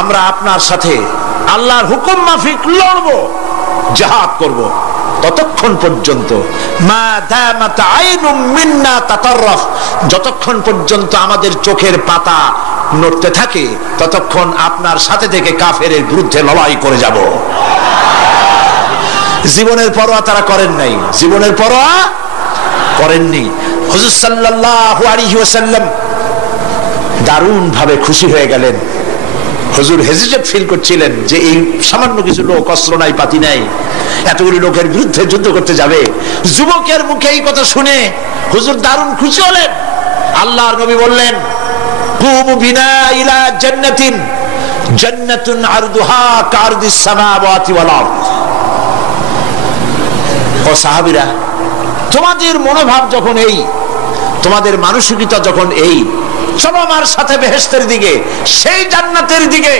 আমরা আপনার সাথে আল্লাহর হুকুম মাফিক লড়বো, জিহাদ করব। ততক্ষণ পর্যন্ত মা দামাত আইনুম মিন্না তাতাররাফ, যতক্ষণ পর্যন্ত আমাদের চোখের পাতা নড়তে থাকে, ততক্ষণ আপনার সাথে থেকে কাফেরের বিরুদ্ধে লড়াই করে যাব। জীবনের পরোয়া তারা করেন নাই, জীবনের পরোয়া করেননি। হুজুর সাল্লাল্লাহু আলাইহি ওয়াসাল্লাম দারুণ ভাবে খুশি হয়ে গেলেন। হুজুর হেজিটেট ফিল করছিলেন যে এই সামান্য কিছু লোক, অস্ত্র নাই, পাতি নাই, এতগুলি লোকের বিরুদ্ধে যুদ্ধ করতে যাবে। যুবকের মুখে এই কথা শুনে হুজুর দারুণ খুশি হলেন। আল্লাহর নবী বললেন, কুমু বিনা ইলা জান্নাতিন জান্নাতুন আরদুহা কারদিস সামাওয়াতি ওয়াল আরদ। ও সাহাবীরা, তোমাদের মনোভাব যখন এই, তোমাদের মানসিকতা যখন এই, চলো আমার সাথে বেহেশতের দিকে, সেই জান্নাতের দিকে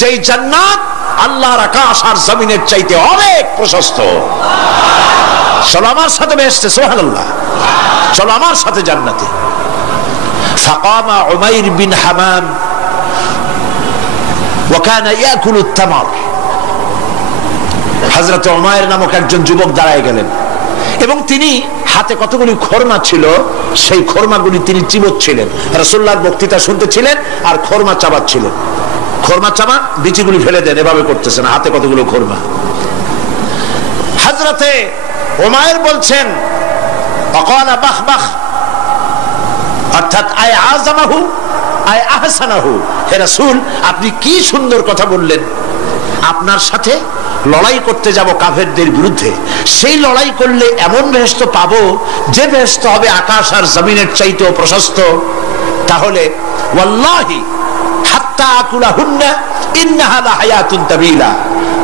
যেই জান্নাত আল্লাহর আকাশ আর জমিনের চাইতে অনেক প্রশস্ত। চলো আমার সাথে বেহেশতে, সুবহানাল্লাহ, চলো আমার সাথে জান্নাতে। ফাকামা উমাইর বিন হামাম ওয়া কানা ইয়াকুলু আত-তামার। হযরত উমাইর নামক একজন যুবক দাঁড়ায় গেলেন এবং তিনি হাতে কতগুলি খোরমা ছিল, সেই খোরমাগুলি তিনি চিবোচ্ছিলেন। রাসূলুল্লাহর বক্তৃতা শুনতেছিলেন আর খোরমা চাবাচ্ছিলেন। খোরমা চাবান, বিচিগুলি ফেলে দেন, এভাবে করতেছেন, হাতে কতগুলো খোরমা। হযরতে উমাইর বলছেন, অকালা বাখ বাখ, অর্থাৎ আয় আযমাহু আয় আহসানাহু। হে রাসূল, আপনি কি সুন্দর কথা বললেন। আপনার সাথে লড়াই করতে যাব কাফেরদের বিরুদ্ধে, সেই লড়াই করলে এমন বেহেশত পাবো যে বেহেশত হবে আকাশ আর জমিনের চাইতেও প্রশস্ত। তাহলে ওয়াল্লাহি হাত্তা আকুলাহুন্না ইন্নাহা লাহায়াতুন তাবিলা।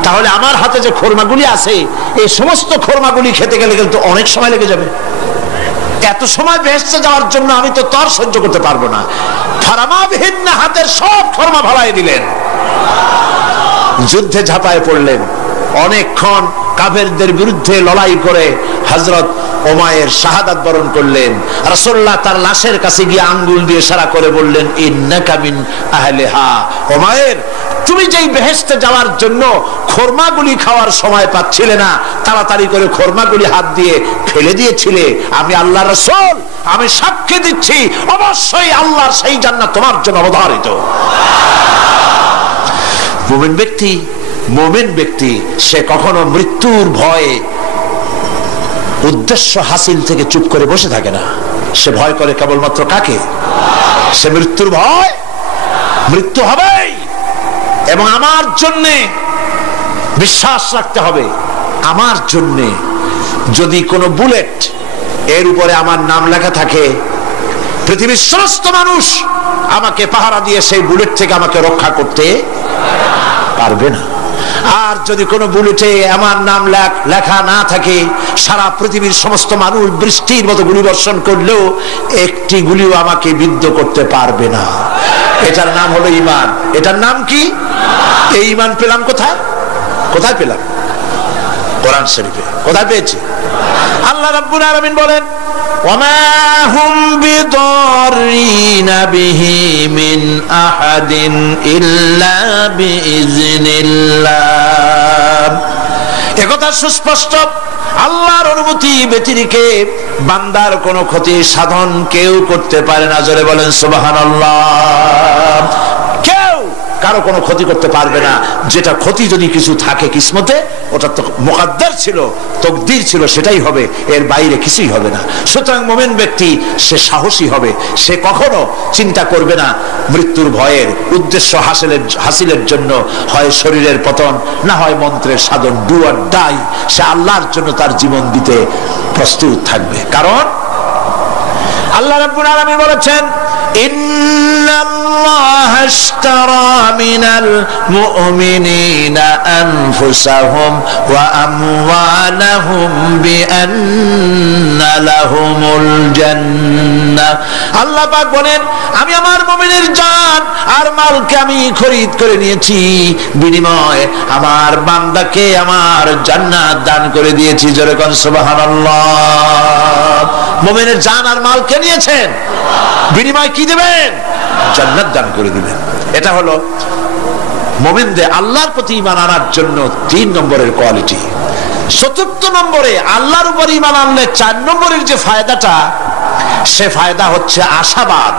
তাহলে আমার হাতে যে খোরমাগুলি আছে, এই সমস্ত খোরমাগুলি খেতে গেলে কিন্তু অনেক সময় লেগে যাবে। এত সময় বেহেশতে যাওয়ার জন্য আমি তো তর সহ্য করতে পারবো না। ফারামাবিহিন্ন, হাতের সব খোরমা ভাড়ায় দিলেন, যুদ্ধে ঝাঁপায় পড়লেন। অনেকক্ষণ কাফেরদের বিরুদ্ধে লড়াই করে হযরত উমাইর শাহাদাত বরণ করলেন। রাসূলুল্লাহ তার লাশের কাছে গিয়ে আঙ্গুল দিয়ে ইশারা করে বললেন, ইন্নাকা মিন আহলিহা। উমাইর, তুমি যেই বেহেশতে যাওয়ার জন্য খোরমাগুলি খাওয়ার সময় পাচ্ছিলে না, তাড়াতাড়ি করে খোরমাগুলি হাত দিয়ে ফেলে দিয়েছিলে, আমি আল্লাহর রাসূল, আমি সাক্ষী দিচ্ছি অবশ্যই আল্লাহর সেই জান্নাত তোমার জন্য অবধারিত। মুমিন ব্যক্তি সে কখনো মৃত্যুর ভয়ে উদ্দেশ্য হাসিল থেকে চুপ করে বসে থাকে না। সে ভয় করে কেবলমাত্র কাকে? সে মৃত্যুর ভয়। মৃত্যু হবেই, এবং আমার জন্য বিশ্বাস রাখতে হবে, আমার জন্য যদি কোনো বুলেট এর উপরে আমার নাম লেখা থাকে, পৃথিবীর সমস্ত মানুষ আমাকে পাহারা দিয়ে সেই বুলেট থেকে আমাকে রক্ষা করতে পারবে না। আর যদি কোনো বুলেটে আমার নাম লেখা না থাকে, সারা পৃথিবীর সমস্ত মানুষ বৃষ্টির মতো গুলি বর্ষণ করলেও একটি গুলিও আমাকে বিদ্ধ করতে পারবে না। এটার নাম হলো ঈমান। এটার নাম কি? এই ঈমান পেলাম কোথায়? কোথায় পেলাম? কোরআন শরীফে। কোথায় পেয়েছি? আল্লাহ রাব্বুল আলামিন বলেন, ওয়ামা হুম বিদাররিনা বিহি মিন আহাদিন ইল্লা বিইজনিল্লাহ। একথা সুস্পষ্ট, আল্লাহর অনুমতি ব্যতিরেকে বান্দার কোনো ক্ষতি সাধন কেউ করতে পারে না। জোরে বলেন সুবহানাল্লাহ। কেউ কারো কোনো ক্ষতি করতে পারবে না। যেটা ক্ষতি যদি কিছু থাকে কিসমতে, ওটা তো মুকদ্দার ছিল, তকদির ছিল, সেটাই হবে, এর বাইরে কিছুই হবে না। সুতরাং মুমিন ব্যক্তি সে সাহসী হবে, সে কখনো চিন্তা করবে না মৃত্যুর ভয়ের। উদ্দেশ্য হাসিলের জন্য হয় শরীরের পতন, না হয় মন্ত্রের সাধন, ডু অর ডাই, সে আল্লাহর জন্য তার জীবন দিতে প্রস্তুত থাকবে। কারণ আল্লাহ রাব্বুল আলামিন বলেছেন, ইন্নাল্লাহা আশতারা মিনাল মুমিনিনা আনফুসাহুম ওয়া আমওয়ালাহুম বিআন্না লাহুমুল জান্নাহ। আল্লাহ পাক বলেন, আমি আমার মুমিনের জান আর মালকে আমি খরিদ করে নিয়েছি, বিনিময়ে আমার বান্দাকে আমার জান্নাত দান করে দিয়েছি। জোরে কোন সুবহানাল্লাহ। মুমিনের জান আর মালকে নিয়েছেন, বিনিময় কি দিবেন? জান্নাত দান করে দিবেন। এটা হলো মুমিনদের আল্লাহর প্রতি ঈমান আনার জন্য 3 নম্বরের কোয়ালিটি। 4th নম্বরে আল্লাহর উপর ঈমান আনলে 4 নম্বরের যে ফায়দাটা, সে ফায়দা হচ্ছে আশাবাদ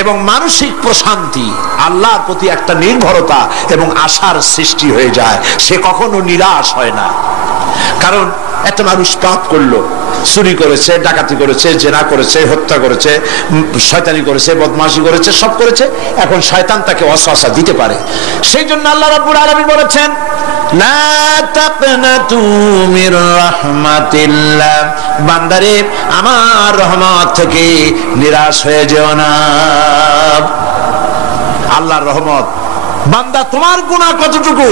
এবং মানসিক প্রশান্তি। আল্লাহর প্রতি একটা নির্ভরতা এবং আশার সৃষ্টি হয়ে যায়, সে কখনো নিরাশ হয় না। কারণ একটা মানুষ পাপ করলো, চুরি করেছে, ডাকাতি করেছে, জেনা করেছে, হত্যা করেছে, শয়তানি করেছে, বদমাশি করেছে, সব করেছে, এখন শয়তান তাকে ওয়াসওয়াসা দিতে পারে। সেই জন্য আল্লাহ রাব্বুল আলামিন বলেছেন, লা তাকনাতু মির রাহমাতিল্লাহ, বান্দারে আমার রহমত থেকে নিরাশ হয়ে যেও না। আল্লাহর রহমত, বান্দা তোমার গুনাহ কতটুকু?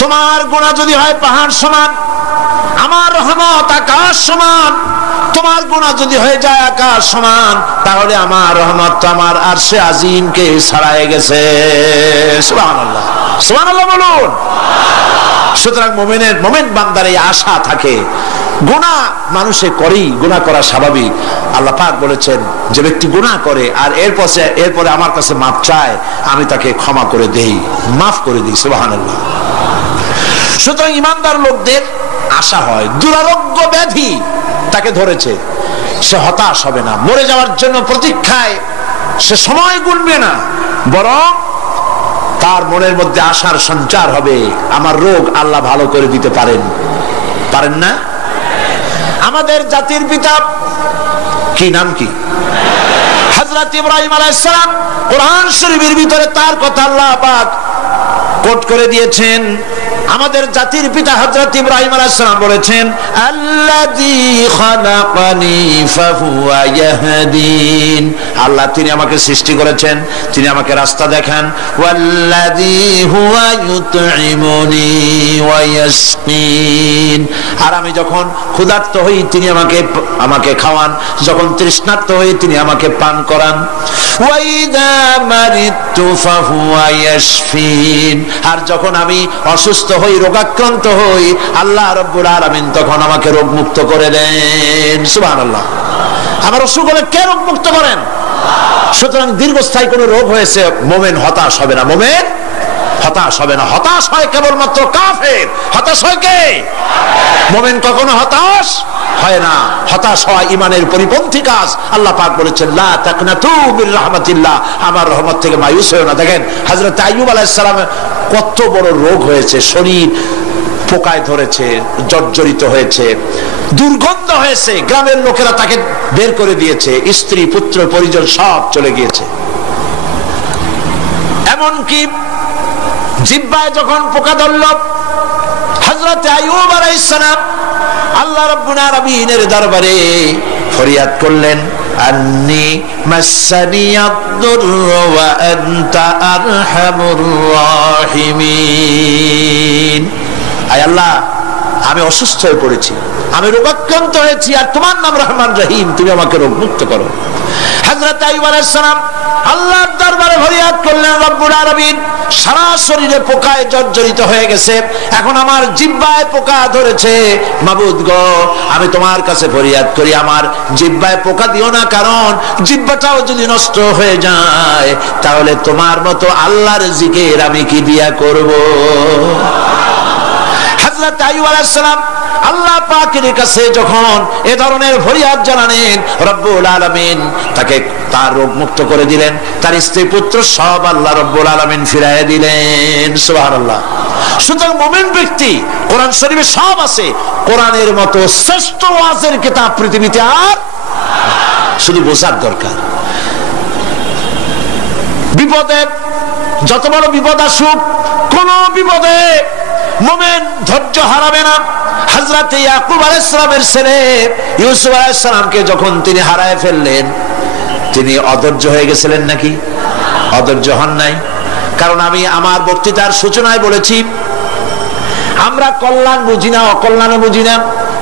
তোমার গুনাহ যদি হয় পাহাড় সমান, আমার রহমত আকাশ সমান। তোমার গুনাহ যদি হয়ে যায় আকাশ সমান, তাহলে আমার রহমত তো আমার আরশে আজিমকে ছাড়াই গেছে। সুবহানাল্লাহ, সুবহানাল্লাহ বলুন। সুতরাং মুমিন বান্দার এই আশা থাকে। গুনাহ মানুষে করেই, গুনাহ করা স্বাভাবিক। আল্লাহ পাক বলেছেন, যে ব্যক্তি গুনাহ করে আর এরপরে আমার কাছে মাফ চায়, আমি তাকে ক্ষমা করে দেই, মাফ করে দিই। সুবহানাল্লাহ। সুতরাং ইমানদার লোকদের আশা হয়, দুরারোগ্য ব্যাধি তাকে ধরেছে, সে হতাশ হবে না, মরে যাওয়ার জন্য প্রতীক্ষায় সে সময় গুনবে না, বরং তার মনের মধ্যে আশার সঞ্চার হবে, আমার রোগ আল্লাহ ভালো করে দিতে পারেন না? আমাদের জাতির পিতা কি নাম কি? হযরত ইব্রাহিম আলাইহিস সালাম। কোরআন শরীফের ভিতরে তার কথা আল্লাহ পাক কোট করে দিয়েছেন। আমাদের জাতির পিতা হযরত ইব্রাহিম আলাইহিস সালাম বলেছেন, আল্লাযী খালাকানি ফাহুয়া ইয়াহদিন, আল্লাহ তিনি আমাকে সৃষ্টি করেছেন, তিনি আমাকে রাস্তা দেখান। ওয়াল্লাযী হুয়া ইউতঈমুনি ওয়া ইয়াসকিন, আর আমি যখন ক্ষুধার্ত হই তিনি আমাকে খাওয়ান, যখন তৃষ্ণার্ত হই তিনি আমাকে পান করান। ওয়া ইযা মারিতু ফাহুয়া ইয়াশফিন, আর যখন আমি অসুস্থ হই, রোগাক্রান্ত হই, আল্লাহ রাব্বুল আলামিন তখন আমাকে রোগ মুক্ত করে দেন। সুবহানাল্লাহ। আমার অসুখ হলে কে রোগ মুক্ত করেন? সুতরাং দীর্ঘস্থায়ী কোনো রোগ হয়েছে, মুমিন হতাশ হবে না, মুমিন হতাশ হবে না। হতাশ হয় কেবলমাত্র কাফের। হতাশ হয় কে? মুমিন কখনো হতাশ হয় না। হতাশ হওয়া ঈমানের পরিপন্থী কাজ। আল্লাহ পাক বলেছেন, লা তাকনাতু মির রাহমাতিল্লাহ, আমার রহমত থেকে মায়ুস হয়ো না। দেখেন হযরত আইয়ুব আলাইহিস সালামের কত বড় রোগ হয়েছে, শরীর পোকায় ধরেছে, জর্জরিত হয়েছে, দুর্গন্ধ হয়েছে, গ্রামের লোকেরা তাকে বের করে দিয়েছে, স্ত্রী পুত্র পরিজন সব চলে গিয়েছে। এমনকি জিহ্বায় যখন পোকা ধরল, হযরত আইয়ুব আলাইহিস সালাম আল্লাহ রাব্বুল আলামিনের দরবারে ফরিয়াদ করলেন, আন্নী মাসসানিয়াদ-দুররু ওয়া আনতা আরহামুর রাহিমিন। আয় আল্লাহ, আমি অসুস্থ হয়ে পড়েছি, আমি রোগাক্রান্ত হয়েছি, আর তোমার নাম রহমান রহিম, তুমি আমাকে রোগ মুক্ত করো। হযরত আইয়ুব আলাইহিস সালাম আল্লাহর দরবারে ফরিয়াদ করলেন, রব্বুল আলামিন সারা শরীরে পোকায় জর্জরিত হয়ে গেছে, এখন আমার জিহ্বায় পোকা ধরেছে, মাবুদ গো আমি তোমার কাছে ফরিয়াদ করি, আমার জিহ্বায় পোকা দিও না, কারণ জিহ্বাটাও যদি নষ্ট হয়ে যায় তাহলে তোমার মতো আল্লাহর জিকির আমি কি দিয়া করব। হযরত আইয়ুব আলাইহিস সালাম আল্লাহ পাকের কাছে যখন এ ধরনের ফরিয়াদ জানালেন, রব্বুল আলামিন তাকে তার রোগ মুক্ত করে দিলেন, তার স্ত্রী পুত্র সব আল্লাহ রব্বুল আলামিন ফিরাইয়া দিলেন। সুবহানাল্লাহ। সুতরাং মুমিন ব্যক্তি, কোরআন শরীফে সব আছে, কোরআনের মতো শ্রেষ্ঠ ওয়াজের কিতাব পৃথিবীতে আর, শুধু বোঝার দরকার। বিপদে, যত বড় বিপদ আসুক, কোন বিপদে মুমিন ধৈর্য হারাবে না। হযরত ইয়াকুব আলাইহিস সালামের ছেলে ইউসুফ আলাইহিস সালামকে যখন তিনি হারায় ফেললেন, তিনি অধৈর্য হয়ে গেছিলেন নাকি? অধৈর্য হন নাই। কারণ আমি আমার বক্তৃতার সূচনায় বলেছি, আমরা কল্যাণ বুঝি না, অকল্যাণ বুঝি না।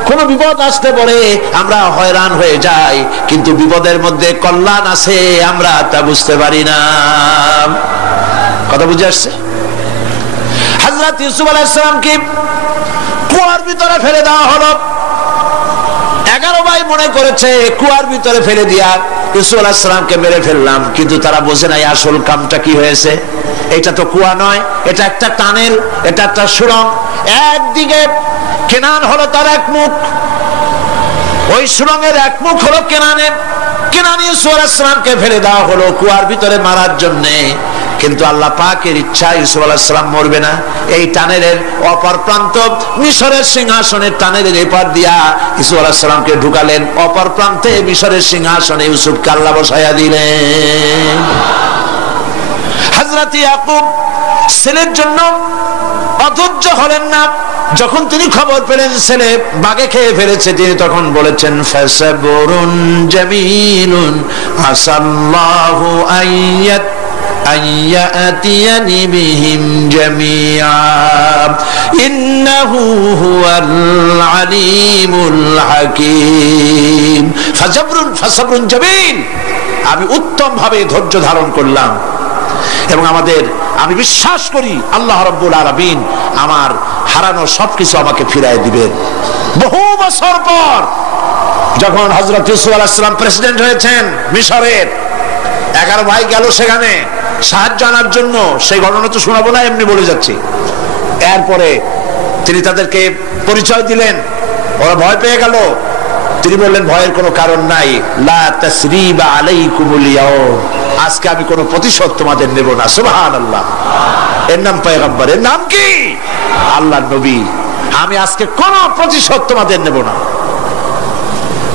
কোন বিপদ আসতে পরে আমরা হয়রান হয়ে যাই, কিন্তু বিপদের মধ্যে কল্যাণ আছে আমরা তা বুঝতে পারি না। কথা বুঝে আসছে? হযরত ইউসুফ আলাইহিস সালামকে কুয়ার ভিতরে ফেলে দেওয়া হলো। 11 ভাই মনে করেছে কুয়ার ভিতরে ফেলে দিয়া ইউসুফ আলাইহিস সালামকে মেরে ফেললাম, কিন্তু তারা বোঝে নাই আসল কামটা কি হয়েছে। এটা তো কুয়া নয়, এটা একটা টানেল, এটা একটা সুড়ঙ্গ। একদিকে কেনান হলো তার এক মুখ, ওই সুড়ঙ্গের এক মুখ হলো কেনানের। কেনান ইউসুফ আলাইহিস সালামকে ফেলে দেওয়া হলো কুয়ার ভিতরে মারার জন্য, কিন্তু আল্লাহ পাকের ইচ্ছা ইউসুফ আলাইহিস সালাম মরবে না। এই টানেলের অপর প্রান্ত মিশরের সিংহাসনের টানেলের এপার দিয়া ইউসুফ আলাইহিস সালামকে ঢুকালেন, অপর প্রান্তে মিশরের সিংহাসনে ইউসুফকে আল্লাহ বসাইয়া দিলেন। হযরত ইয়াকুব ছেলের জন্য অধৈর্য হলেন না। যখন তিনি খবর পেলেন ছেলে বাগে খেয়ে ফেলেছে, তিনি তখন বলেছেন ফাসাবরুন জামিলুন আসাল্লাহু আইয়াতিয়ানি বিহিম জামিআ ইন্নাহু হুয়াল আলিমুল হাকীম। ফাসাবরুন জামিল, আমি উত্তম ভাবে ধৈর্য ধারণ করলাম এবং আমি বিশ্বাস করি আল্লাহ রাব্বুল আলামিন আমার হারানো সবকিছু আমাকে ফিরাই দিবেন। বহু বছর পর যখন হযরত ইউসুফ আলাইহিস সালাম প্রেসিডেন্ট হয়েছেন মিশরের, 11 ভাই গেল সেখানে সাহায্য আনার জন্য। সেই ঘটনা তো শোনাবো না, এমনি বলে যাচ্ছি। এরপরে তিনি তাদেরকে পরিচয় দিলেন, ওরা ভয় পেয়ে গেল। তিনি বললেন ভয়ের কোনো কারণ নাই, লা তাসরিবা আলাইকুমুল ইয়াউম, আজকে আমি কোনো প্রতিশোধ তোমাদের নেব না। সুবহানাল্লাহ। এর নাম পয়গম্বর, এর নাম কি? আল্লাহর নবী। আমি আজকে কোনো প্রতিশোধ তোমাদের নেব না,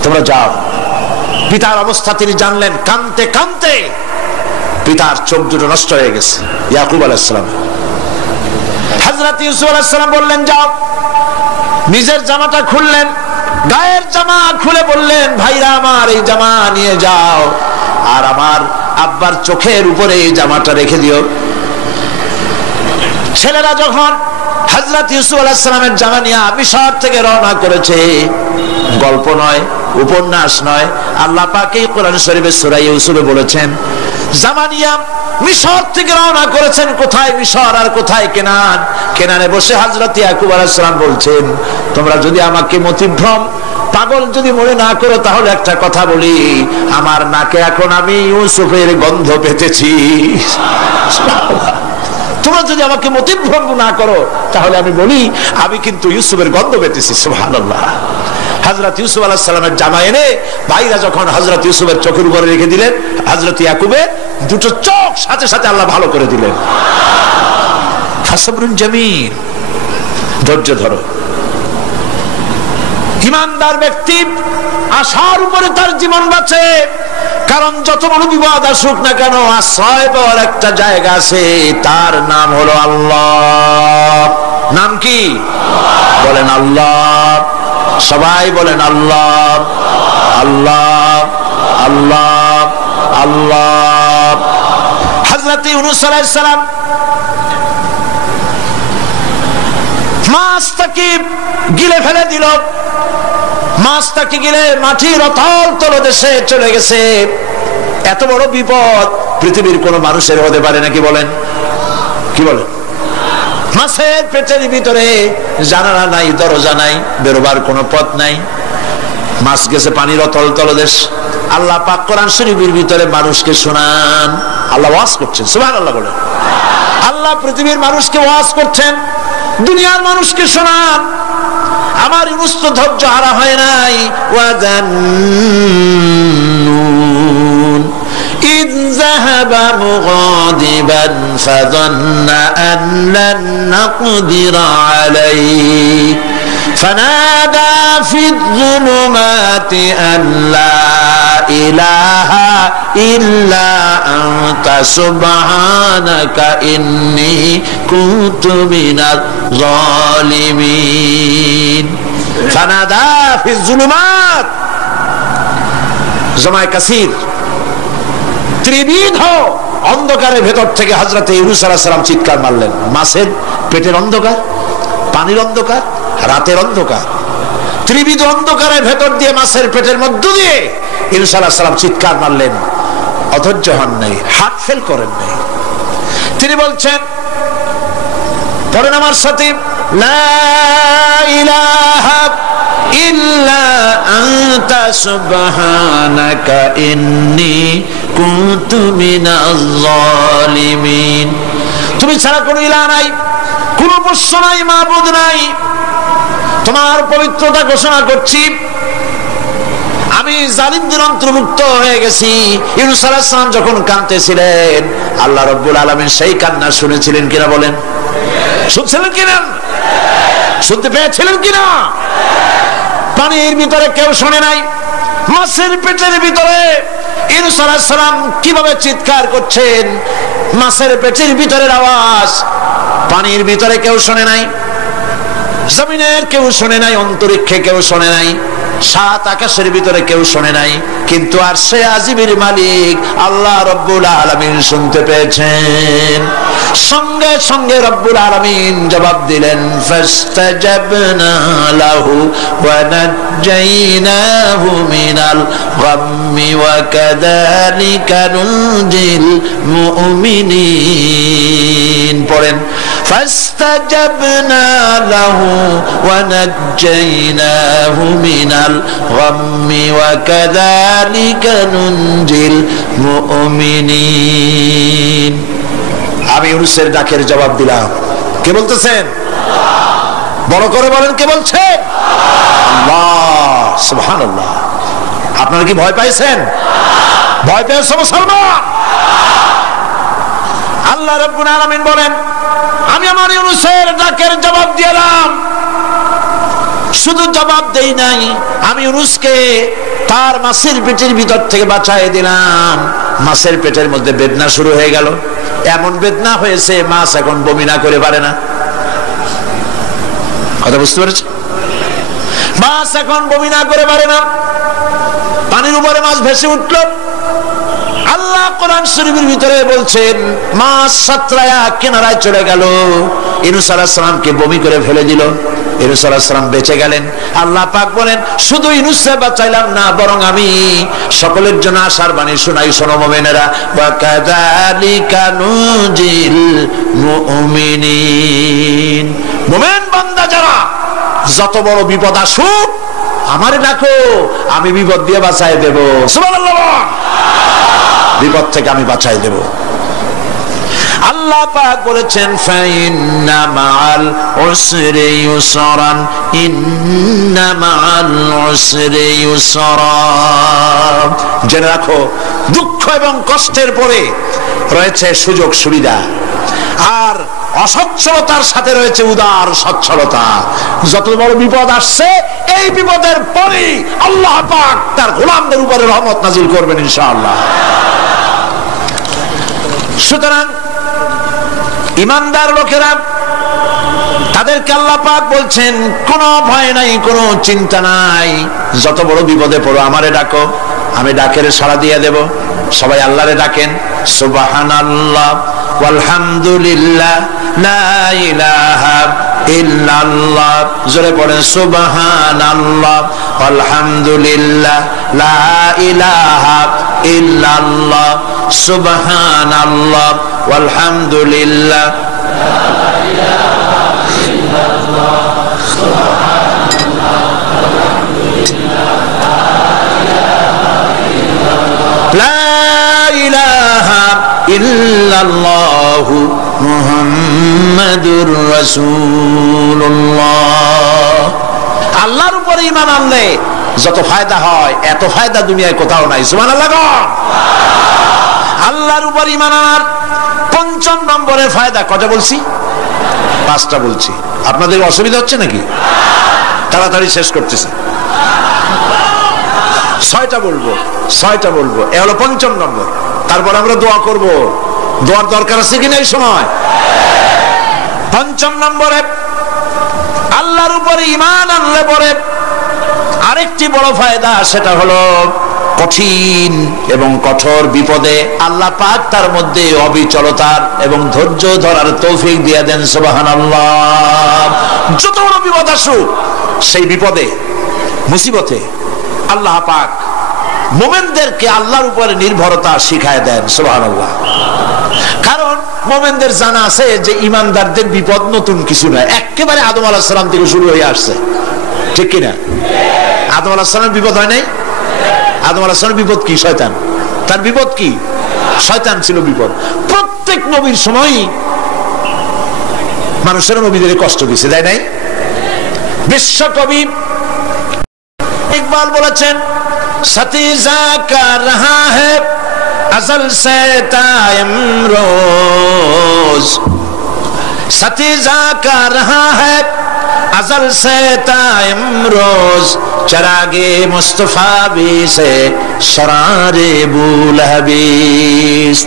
তোমরা যাও। পিতার অবস্থা তিনি জানলেন, কাঁদতে কাঁদতে পিতার চোখ দুটো নষ্ট হয়ে গেছে। ইয়াকুব আলাইহিস সালাম, হযরত ইউসুফ আলাইহিস সালাম বললেন যাও। নিজের জামাটা খুললেন, গায়ের জামা খুলে বললেন ভাইরা আমার এই জামা নিয়ে যাও, আর আমার আব্বার চোখের উপরে এই জামাটা রেখে দিও। ছেলেরা যখন হযরত ইউসুফ আলাইহিস সালামের জামা নিয়ে মিশর থেকে রওনা করেছে, গল্প নয়, উপন্যাস নয়, আল্লাহ পাক এই কোরআন শরীফের সূরা ইউসুফে বলেছেন জামা নিয়ে মিশর থেকে রওনা করেছেন। কোথায় মিশর আর কোথায় কেনান? কেনানে বসে হযরত ইয়াকুব আলাইহিস সালাম বলছেন তোমরা যদি আমাকে মতিভ্রম পাগল যদি মনে না করো তাহলে একটা কথা বলি, আমার নাকে এখন আমি ইউসুফের গন্ধ পেতেছি। তোমরা যদি আমাকে মতিভ্রম না করো তাহলে আমি বলি আমি কিন্তু ইউসুফের গন্ধ পেতেছি। সুবহানাল্লাহ। হযরত ইউসুফ আলাইহিস সালামের জামা এনে ভাইরা যখন হযরত ইউসুফের চোখের উপরে রেখে দিলেন, হযরত ইয়াকুবের দুটো চোখ সাথে সাথে আল্লাহ ভালো করে দিলেন। ফাসাবরুন জামিল, ধৈর্য ধরো। ঈমানদার ব্যক্তি আশার উপরে তার জীবন বাঁচে, কারণ যত বড় বিপদ আসুক না কেন আশ্রয় পাওয়ার একটা জায়গা আছে, তার নাম হলো আল্লাহ। নাম কি? বলেন আল্লাহ। সবাই বলেন আল্লাহ আল্লাহ আল্লাহ আল্লাহ। হযরত ইউনূস আলাইহিস সালাম মাছটাকে গিলে ফেলে দিল, মাছটাকে গিলে মাটির অতল তলদেশে চলে গেছে। এত বড় বিপদ পৃথিবীর কোন মানুষের হতে পারে নাকি? বলেন, কি বলেন? মাছের পেটের ভিতরে জানালা নাই, দরজা নাই, বেরোবার কোনো পথ নাই, মাছ গেছে পানির অতল তলদেশ। আল্লাহ পাক কোরআন শরীফের ভিতরে মানুষকে শোনান, আল্লাহ ওয়াজ করছেন। সুবহানাল্লাহ বলেন। আল্লাহ পৃথিবীর মানুষকে ওয়াজ করছেন, দুনিয়ার মানুষকে শোনান। আমার ইউনূস তো ধৈর্য হারা হয় নাই। ওয়াজান্নুন ইয যাহাবা মুগাদিবান ফাযান্না আন লান নাকদিরা আলাইহি ফানাদা ফিয যুলুমাতি আন লা ইলাহা ইল্লা আনতা সুবহানাকা ইন্নী কুনতু মিনাজ জালিমিন। ফানাদা ফিয যুলুমাত, জামায়ে কাসীর, ত্রিবিধ অন্ধকারের ভেতর থেকে হযরত ইউনূস আলাইহিস সালাম চিৎকার মারলেন। মাছের পেটের অন্ধকার, পানির অন্ধকার, রাতের অন্ধকার, ত্রিবিধ অন্ধকারের ভেতর দিয়ে মাছের পেটের মধ্য দিয়ে ইউনূস আলাইহিস সালাম চিৎকার মারলেন। অধৈর্য হন নাই, হাত ফেল করেন নাই। তিনি বলছেন, পড়েন আমার সাথে, লা ইলাহা ইল্লা আনতা সুবহানাকা ইন্নী কুনতু মিনাজ জালিমিন। তুমি ছাড়া কোনো ইলাহ নাই, কোনো পোষ্য নাই, মাবুদ নাই। তোমার পবিত্রতা ঘোষণা করছি। আমি জালিমদের অন্তর্ভুক্ত হয়ে গেছি। ইউনূস আলাইহিস সালাম যখন কাঁদতেছিলেন, আল্লাহ রাব্বুল আলামিন সেই কান্না শুনেছিলেন কিনা বলেন? শুনছিলেন কিনা? শুনতে পেয়েছিলেন কিনা? পানির ভিতরে কেউ শোনে নাই, মাছের পেটের ভিতরে ইউনূস আলাইহিস সালাম কিভাবে চিৎকার করছেন, মাছের পেটের ভিতরের আওয়াজ পানির ভিতরে কেউ শোনে নাই, জমিনের কেউ শোনে নাই, অন্তরিক্ষে কেউ শোনে নাই, সাত আকাশের ভিতরে কেউ শোনে নাই, কিন্তু আরশে আজিমের মালিক আল্লাহ রাব্বুল আলামিন শুনতে পেয়েছেন। সঙ্গে সঙ্গে রব্বুল আলামিন জবাব দিলেন, ফাস্তাজাবনা লাহু ওয়া নাজ্জাইনাহু মিনাল গাম্মি ওয়া কাযালিকা নুনজিল মুমিনিন। পড়েন, ফাস্তাজাবনা লাহু ওয়া নাজ্জাইনাহু মিনাল গাম্মি ওয়া কাযালিকা নুনজিল মুমিনিন। আমি ইউনূসের ডাকের জবাব দিলাম। কে বলতেছেন? বড় করে বলেন, কে বলছেন? আল্লাহ। সুবহানাল্লাহ। আপনারা কি ভয় পাইছেন? ভয় পেয়েছে মুসলমান? আল্লাহ রাব্বুল আলামিন বলেন, আমি আমার ইউনূসের ডাকের জবাব দিলাম। শুধু জবাব দেই নাই, আমি ইউনূসকে তার মাছের পেটের ভিতর থেকে বাঁচাই দিলাম। মাছের পেটের মধ্যে বেদনা শুরু হয়ে গেল, এমন বেদনা হয়েছে মাছ এখন বমি না করে পারে না। কথা বুঝতে পেরেছ? মাছ এখন বমি না করে পারে না। পানির উপরে মাছ ভেসে উঠল। আল্লাহ কোরআন শরীফের ভিতরে বলছেন, মাছ সাতরায়া কিনারায় চলে গেল, ইউনূস আলাইহিস সালামকে বমি করে ফেলে দিল। ইউনূস আলাইহিস সালাম বেঁচে গেলেন। আল্লাহ পাক বলেন, শুধু ইউনূসকে বাঁচাইলাম না, বরং আমি সকলের জন্য আশার বাণী শোনাই, শোনো মুমিনেরা, ওয়া কাযালিকা নুনজিল মুমিনিন। মুমিন বান্দা যারা, যত বড় বিপদ আসুক আমারে ডাকো, আমি বিপদ দিয়ে বাঁচাই দেব। সুবহানাল্লাহ। বিপদ থেকে আমি বাঁচাই দেব। আল্লাহ পাক বলেছেন, ফাইন্না মাআল উসরি ইউসরান, ইন্না মাআল উসরি ইউসরা। জেনে রাখো, দুঃখ এবং কষ্টের পরে রয়েছে সুযোগ সুবিধা, আর অসচ্ছলতার সাথে রয়েছে উদার সচ্ছলতা। যত বড় বিপদ আসছে, এই বিপদের পরেই আল্লাহ পাক তার গোলামদের উপরে রহমত নাজিল করবেন ইনশাআল্লাহ। সুতরাং ঈমানদার লোকেরা, তাদেরকে আল্লাহ পাক বলছেন, কোনো ভয় নাই, কোনো চিন্তা নাই, যত বড় বিপদে পড়ো আমারে ডাকো, আমি ডাকের সাড়া দিয়ে দেব। সবাই আল্লাহরে ডাকেন, সুবহানাল্লাহ ওয়ালহামদুলিল্লাহ লা ইলাহা ইল্লাল্লাহ। জোরে পড়েন, সুবহানাল্লাহ ওয়ালহামদুলিল্লাহ লা ইলাহা ইল্লাল্লাহ, সুবহানাল্লাহ ওয়ালহামদুলিল্লাহ লা ইলাহা ইল্লাল্লাহ, লা ইলাহা ইল্লাল্লাহু মুহাম্মাদুর রাসূলুল্লাহ। আল্লাহর উপরে ঈমান আনলে যত ফায়দা হয়, এত ফায়দা দুনিয়ায় কোথাও নাই। সুবহানাল্লাহ। আল্লাহর উপর ঈমান আনার ৫ম নম্বরের ফায়দা কয়টা বলছি? 5টা বলছি। আপনাদের অসুবিধা হচ্ছে নাকি? তাড়াতাড়ি শেষ করতেছি। 6টা বলবো, 6টা বলবো। এ হলো ৫ম নম্বর। তারপর আমরা দোয়া করব। দোয়ার দরকার আছে কিনা এই সময়? ৫ম নম্বরে, আল্লাহর উপরে ঈমান আনলে পরে আরেকটি বড় ফায়দা, সেটা হলো কঠিন এবং কঠোর বিপদে আল্লাহ পাক তার মধ্যে অবিচলতার এবং ধৈর্য ধরার তৌফিক দিয়ে দেন। সুবহানাল্লাহ। যত বড় বিপদ আসুক, সেই বিপদে, মুসিবতে আল্লাহ পাক মুমিনদেরকে আল্লাহর উপরে নির্ভরতা শিখায় দেন। সুবহানাল্লাহ। কারণ মুমিনদের জানা আছে যে ঈমানদারদের বিপদ নতুন কিছু নয়, একেবারে আদম আলাইহিস সালাম থেকে শুরু হয়ে আসছে। ঠিক কিনা? আদম আলাইহিস সালামের বিপদ হয় নাই? আদম আলাইহিস সালামের বিপদ কি? শয়তান। তার বিপদ কি? শয়তান ছিল বিপদ। প্রত্যেক নবীর সময়ই মানুষের নবীদের কষ্ট দিয়েছে, তাই নাই? বিশ্বকবি ইকবাল বলেছেন, সতীজা কা রহা হ্যায় अज़ल से तायम रोज, सतीजा का रहा है अज़ल से तायम रोज, चरागे मुस्तफा भी से शरारे बुलहबीस।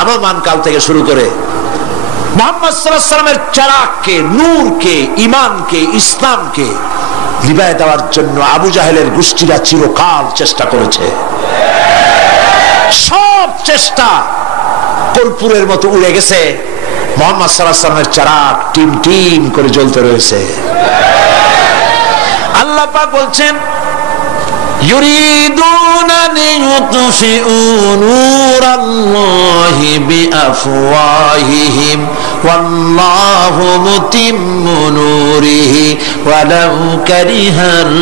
आबमान काल থেকে শুরু করে মুহাম্মদ সাল্লাল্লাহু আলাইহি ওয়াসাল্লামের চারাগকে, নূরকে, ঈমানকে, ইসলামকে লিভায় দেওয়ার জন্য আবু জাহেলের গোষ্ঠীরা চিরকাল চেষ্টা করেছে। সব চেষ্টা কর্পূরের মতো উড়ে গেছে, মুহাম্মদ সাল্লাল্লাহু আলাইহি ওয়াসাল্লামের চারাগ টিম টিম করে জ্বলতে রয়েছে। আল্লাহ পাক বলছেন, ইউরিদুনা লিইউতফিউ নূরাল্লাহি বিআফওয়াহিহিম ওয়াল্লাহু মুতিম্মু নূরিহি ওয়ালাউ কারিহাল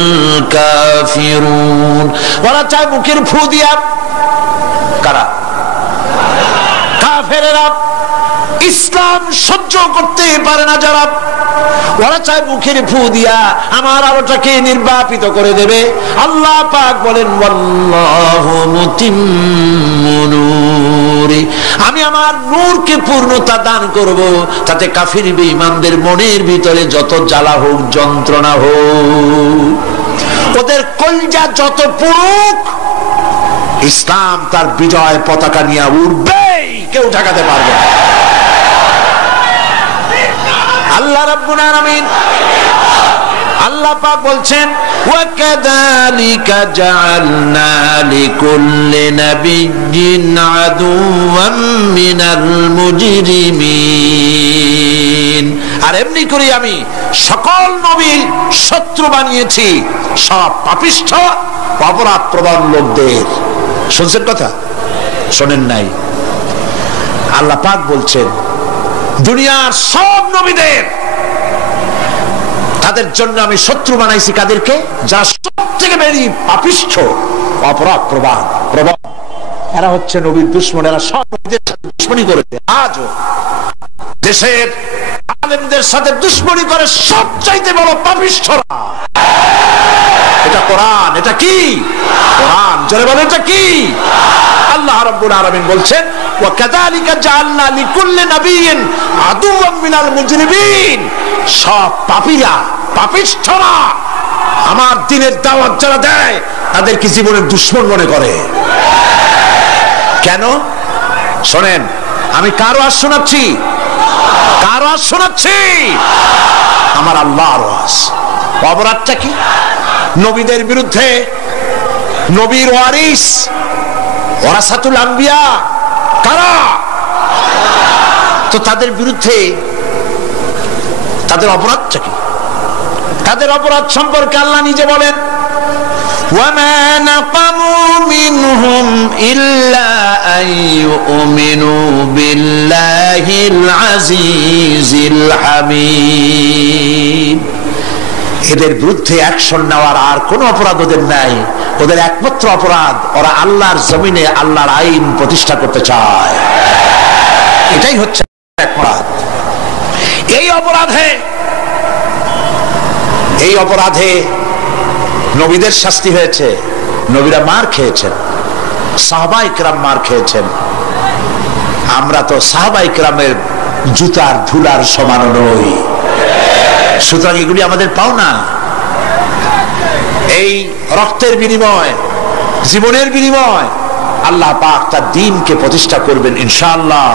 কাফিরুন। ওরা চায় মুখের ফু দিয়া, কারা? কাফেরেরা, ইসলাম সহ্য করতে পারে না যারা, ওরা চায় মুখের ফু দিয়া আমার আলোটাকে নির্বাপিত করে দেবে। আল্লাহ পাক বলেন, ওয়াল্লাহু মুতিম্মু নূরি, আমি আমার নূরকে পূর্ণতা দান করব, তাতে কাফির বেঈমানদের মনের ভিতরে যত জ্বালা হোক, যন্ত্রণা হোক, ওদের কলজা যত পুরুক, ইসলাম তার বিজয় পতাকা নিয়ে উড়বেই, কেউ ঠেকাতে পারবে না। আল্লাহ রাব্বুল আলামিন, আল্লাহ পাক বলছেন, ওয়া কাযালিকা জাআলনা লিকুল্লি নাবিয়্যিন আদুওয়াম মিনাল মুজরিমিন, আর এমনি করে আমি সকল নবীর শত্রু বানিয়েছি সব পাপিষ্ঠ অপরাধ প্রবণ লোকদের। শুনছেন কথা? শোনেন নাই? আল্লাহ পাক বলছেন, দুনিয়ার সব নবীদের, তাদের জন্য আমি শত্রু বানাইছি কাদেরকে? যারা সবথেকে বেশি পাপিষ্ঠ অপরাধ প্রবণ। এরা হচ্ছে নবীর দুশমন, এরা সব নবীদের সাথে দুশমনি করেছে। আজও দেশের আলেমদের সাথে দুশমনি করে সবচাইতে বড় পাপিষ্ঠরা। এটা কোরআন, এটা কি কোরআন? জোরে বলেন, এটা কি? আল্লাহ রাব্বুল আলামিন বলছেন, ওয়া কাযালিকা জাআলনা লিকুল্লি নাবিয়্যিন আদুওয়াম মিনাল মুজরিমিন, সব পাপীরা, পাপিষ্ঠরা আমার দ্বীনের দাওয়াত যারা দেয় তাদেরকে জীবনের দুশমন মনে করে। কেন? শোনেন, আমি কার ওয়াজ শোনাচ্ছি? কার ওয়াজ শোনাচ্ছি? আমার আল্লাহর ওয়াজ। অপরাধটা কি? নবীদের বিরুদ্ধে, নবীর ওয়ারিস ওয়ারাসাতুল আম্বিয়া কারা, তো তাদের বিরুদ্ধে তাদের অপরাধটা কি? তাদের অপরাধ সম্পর্কে আল্লাহ নিজে বলেন, ওয়ামা নাকামু মিনহুম ইল্লা আইয়ুমিনু বিল্লাহিল আজিজিল হামিদ। এদের বিরুদ্ধে অ্যাকশন নেওয়ার আর কোনো অপরাধ ওদের নাই। ওদের একমাত্র অপরাধ, ওরা আল্লাহর জমিনে আল্লাহর আইন প্রতিষ্ঠা করতে চায়। এটাই হচ্ছে অপরাধ। এই অপরাধে নবীদের শাস্তি হয়েছে, নবীরা মার খেয়েছেন, সাহাবায়ে কেরাম মার খেয়েছেন। আমরা তো সাহাবায়ে কেরামের জুতার ধুলার সমান নই, সুতরাং এগুলি আমাদের পাওনা। এই রক্তের বিনিময়, জীবনের বিনিময় আল্লাহ পাক তার দ্বীনকে প্রতিষ্ঠা করবেন ইনশাআল্লাহ।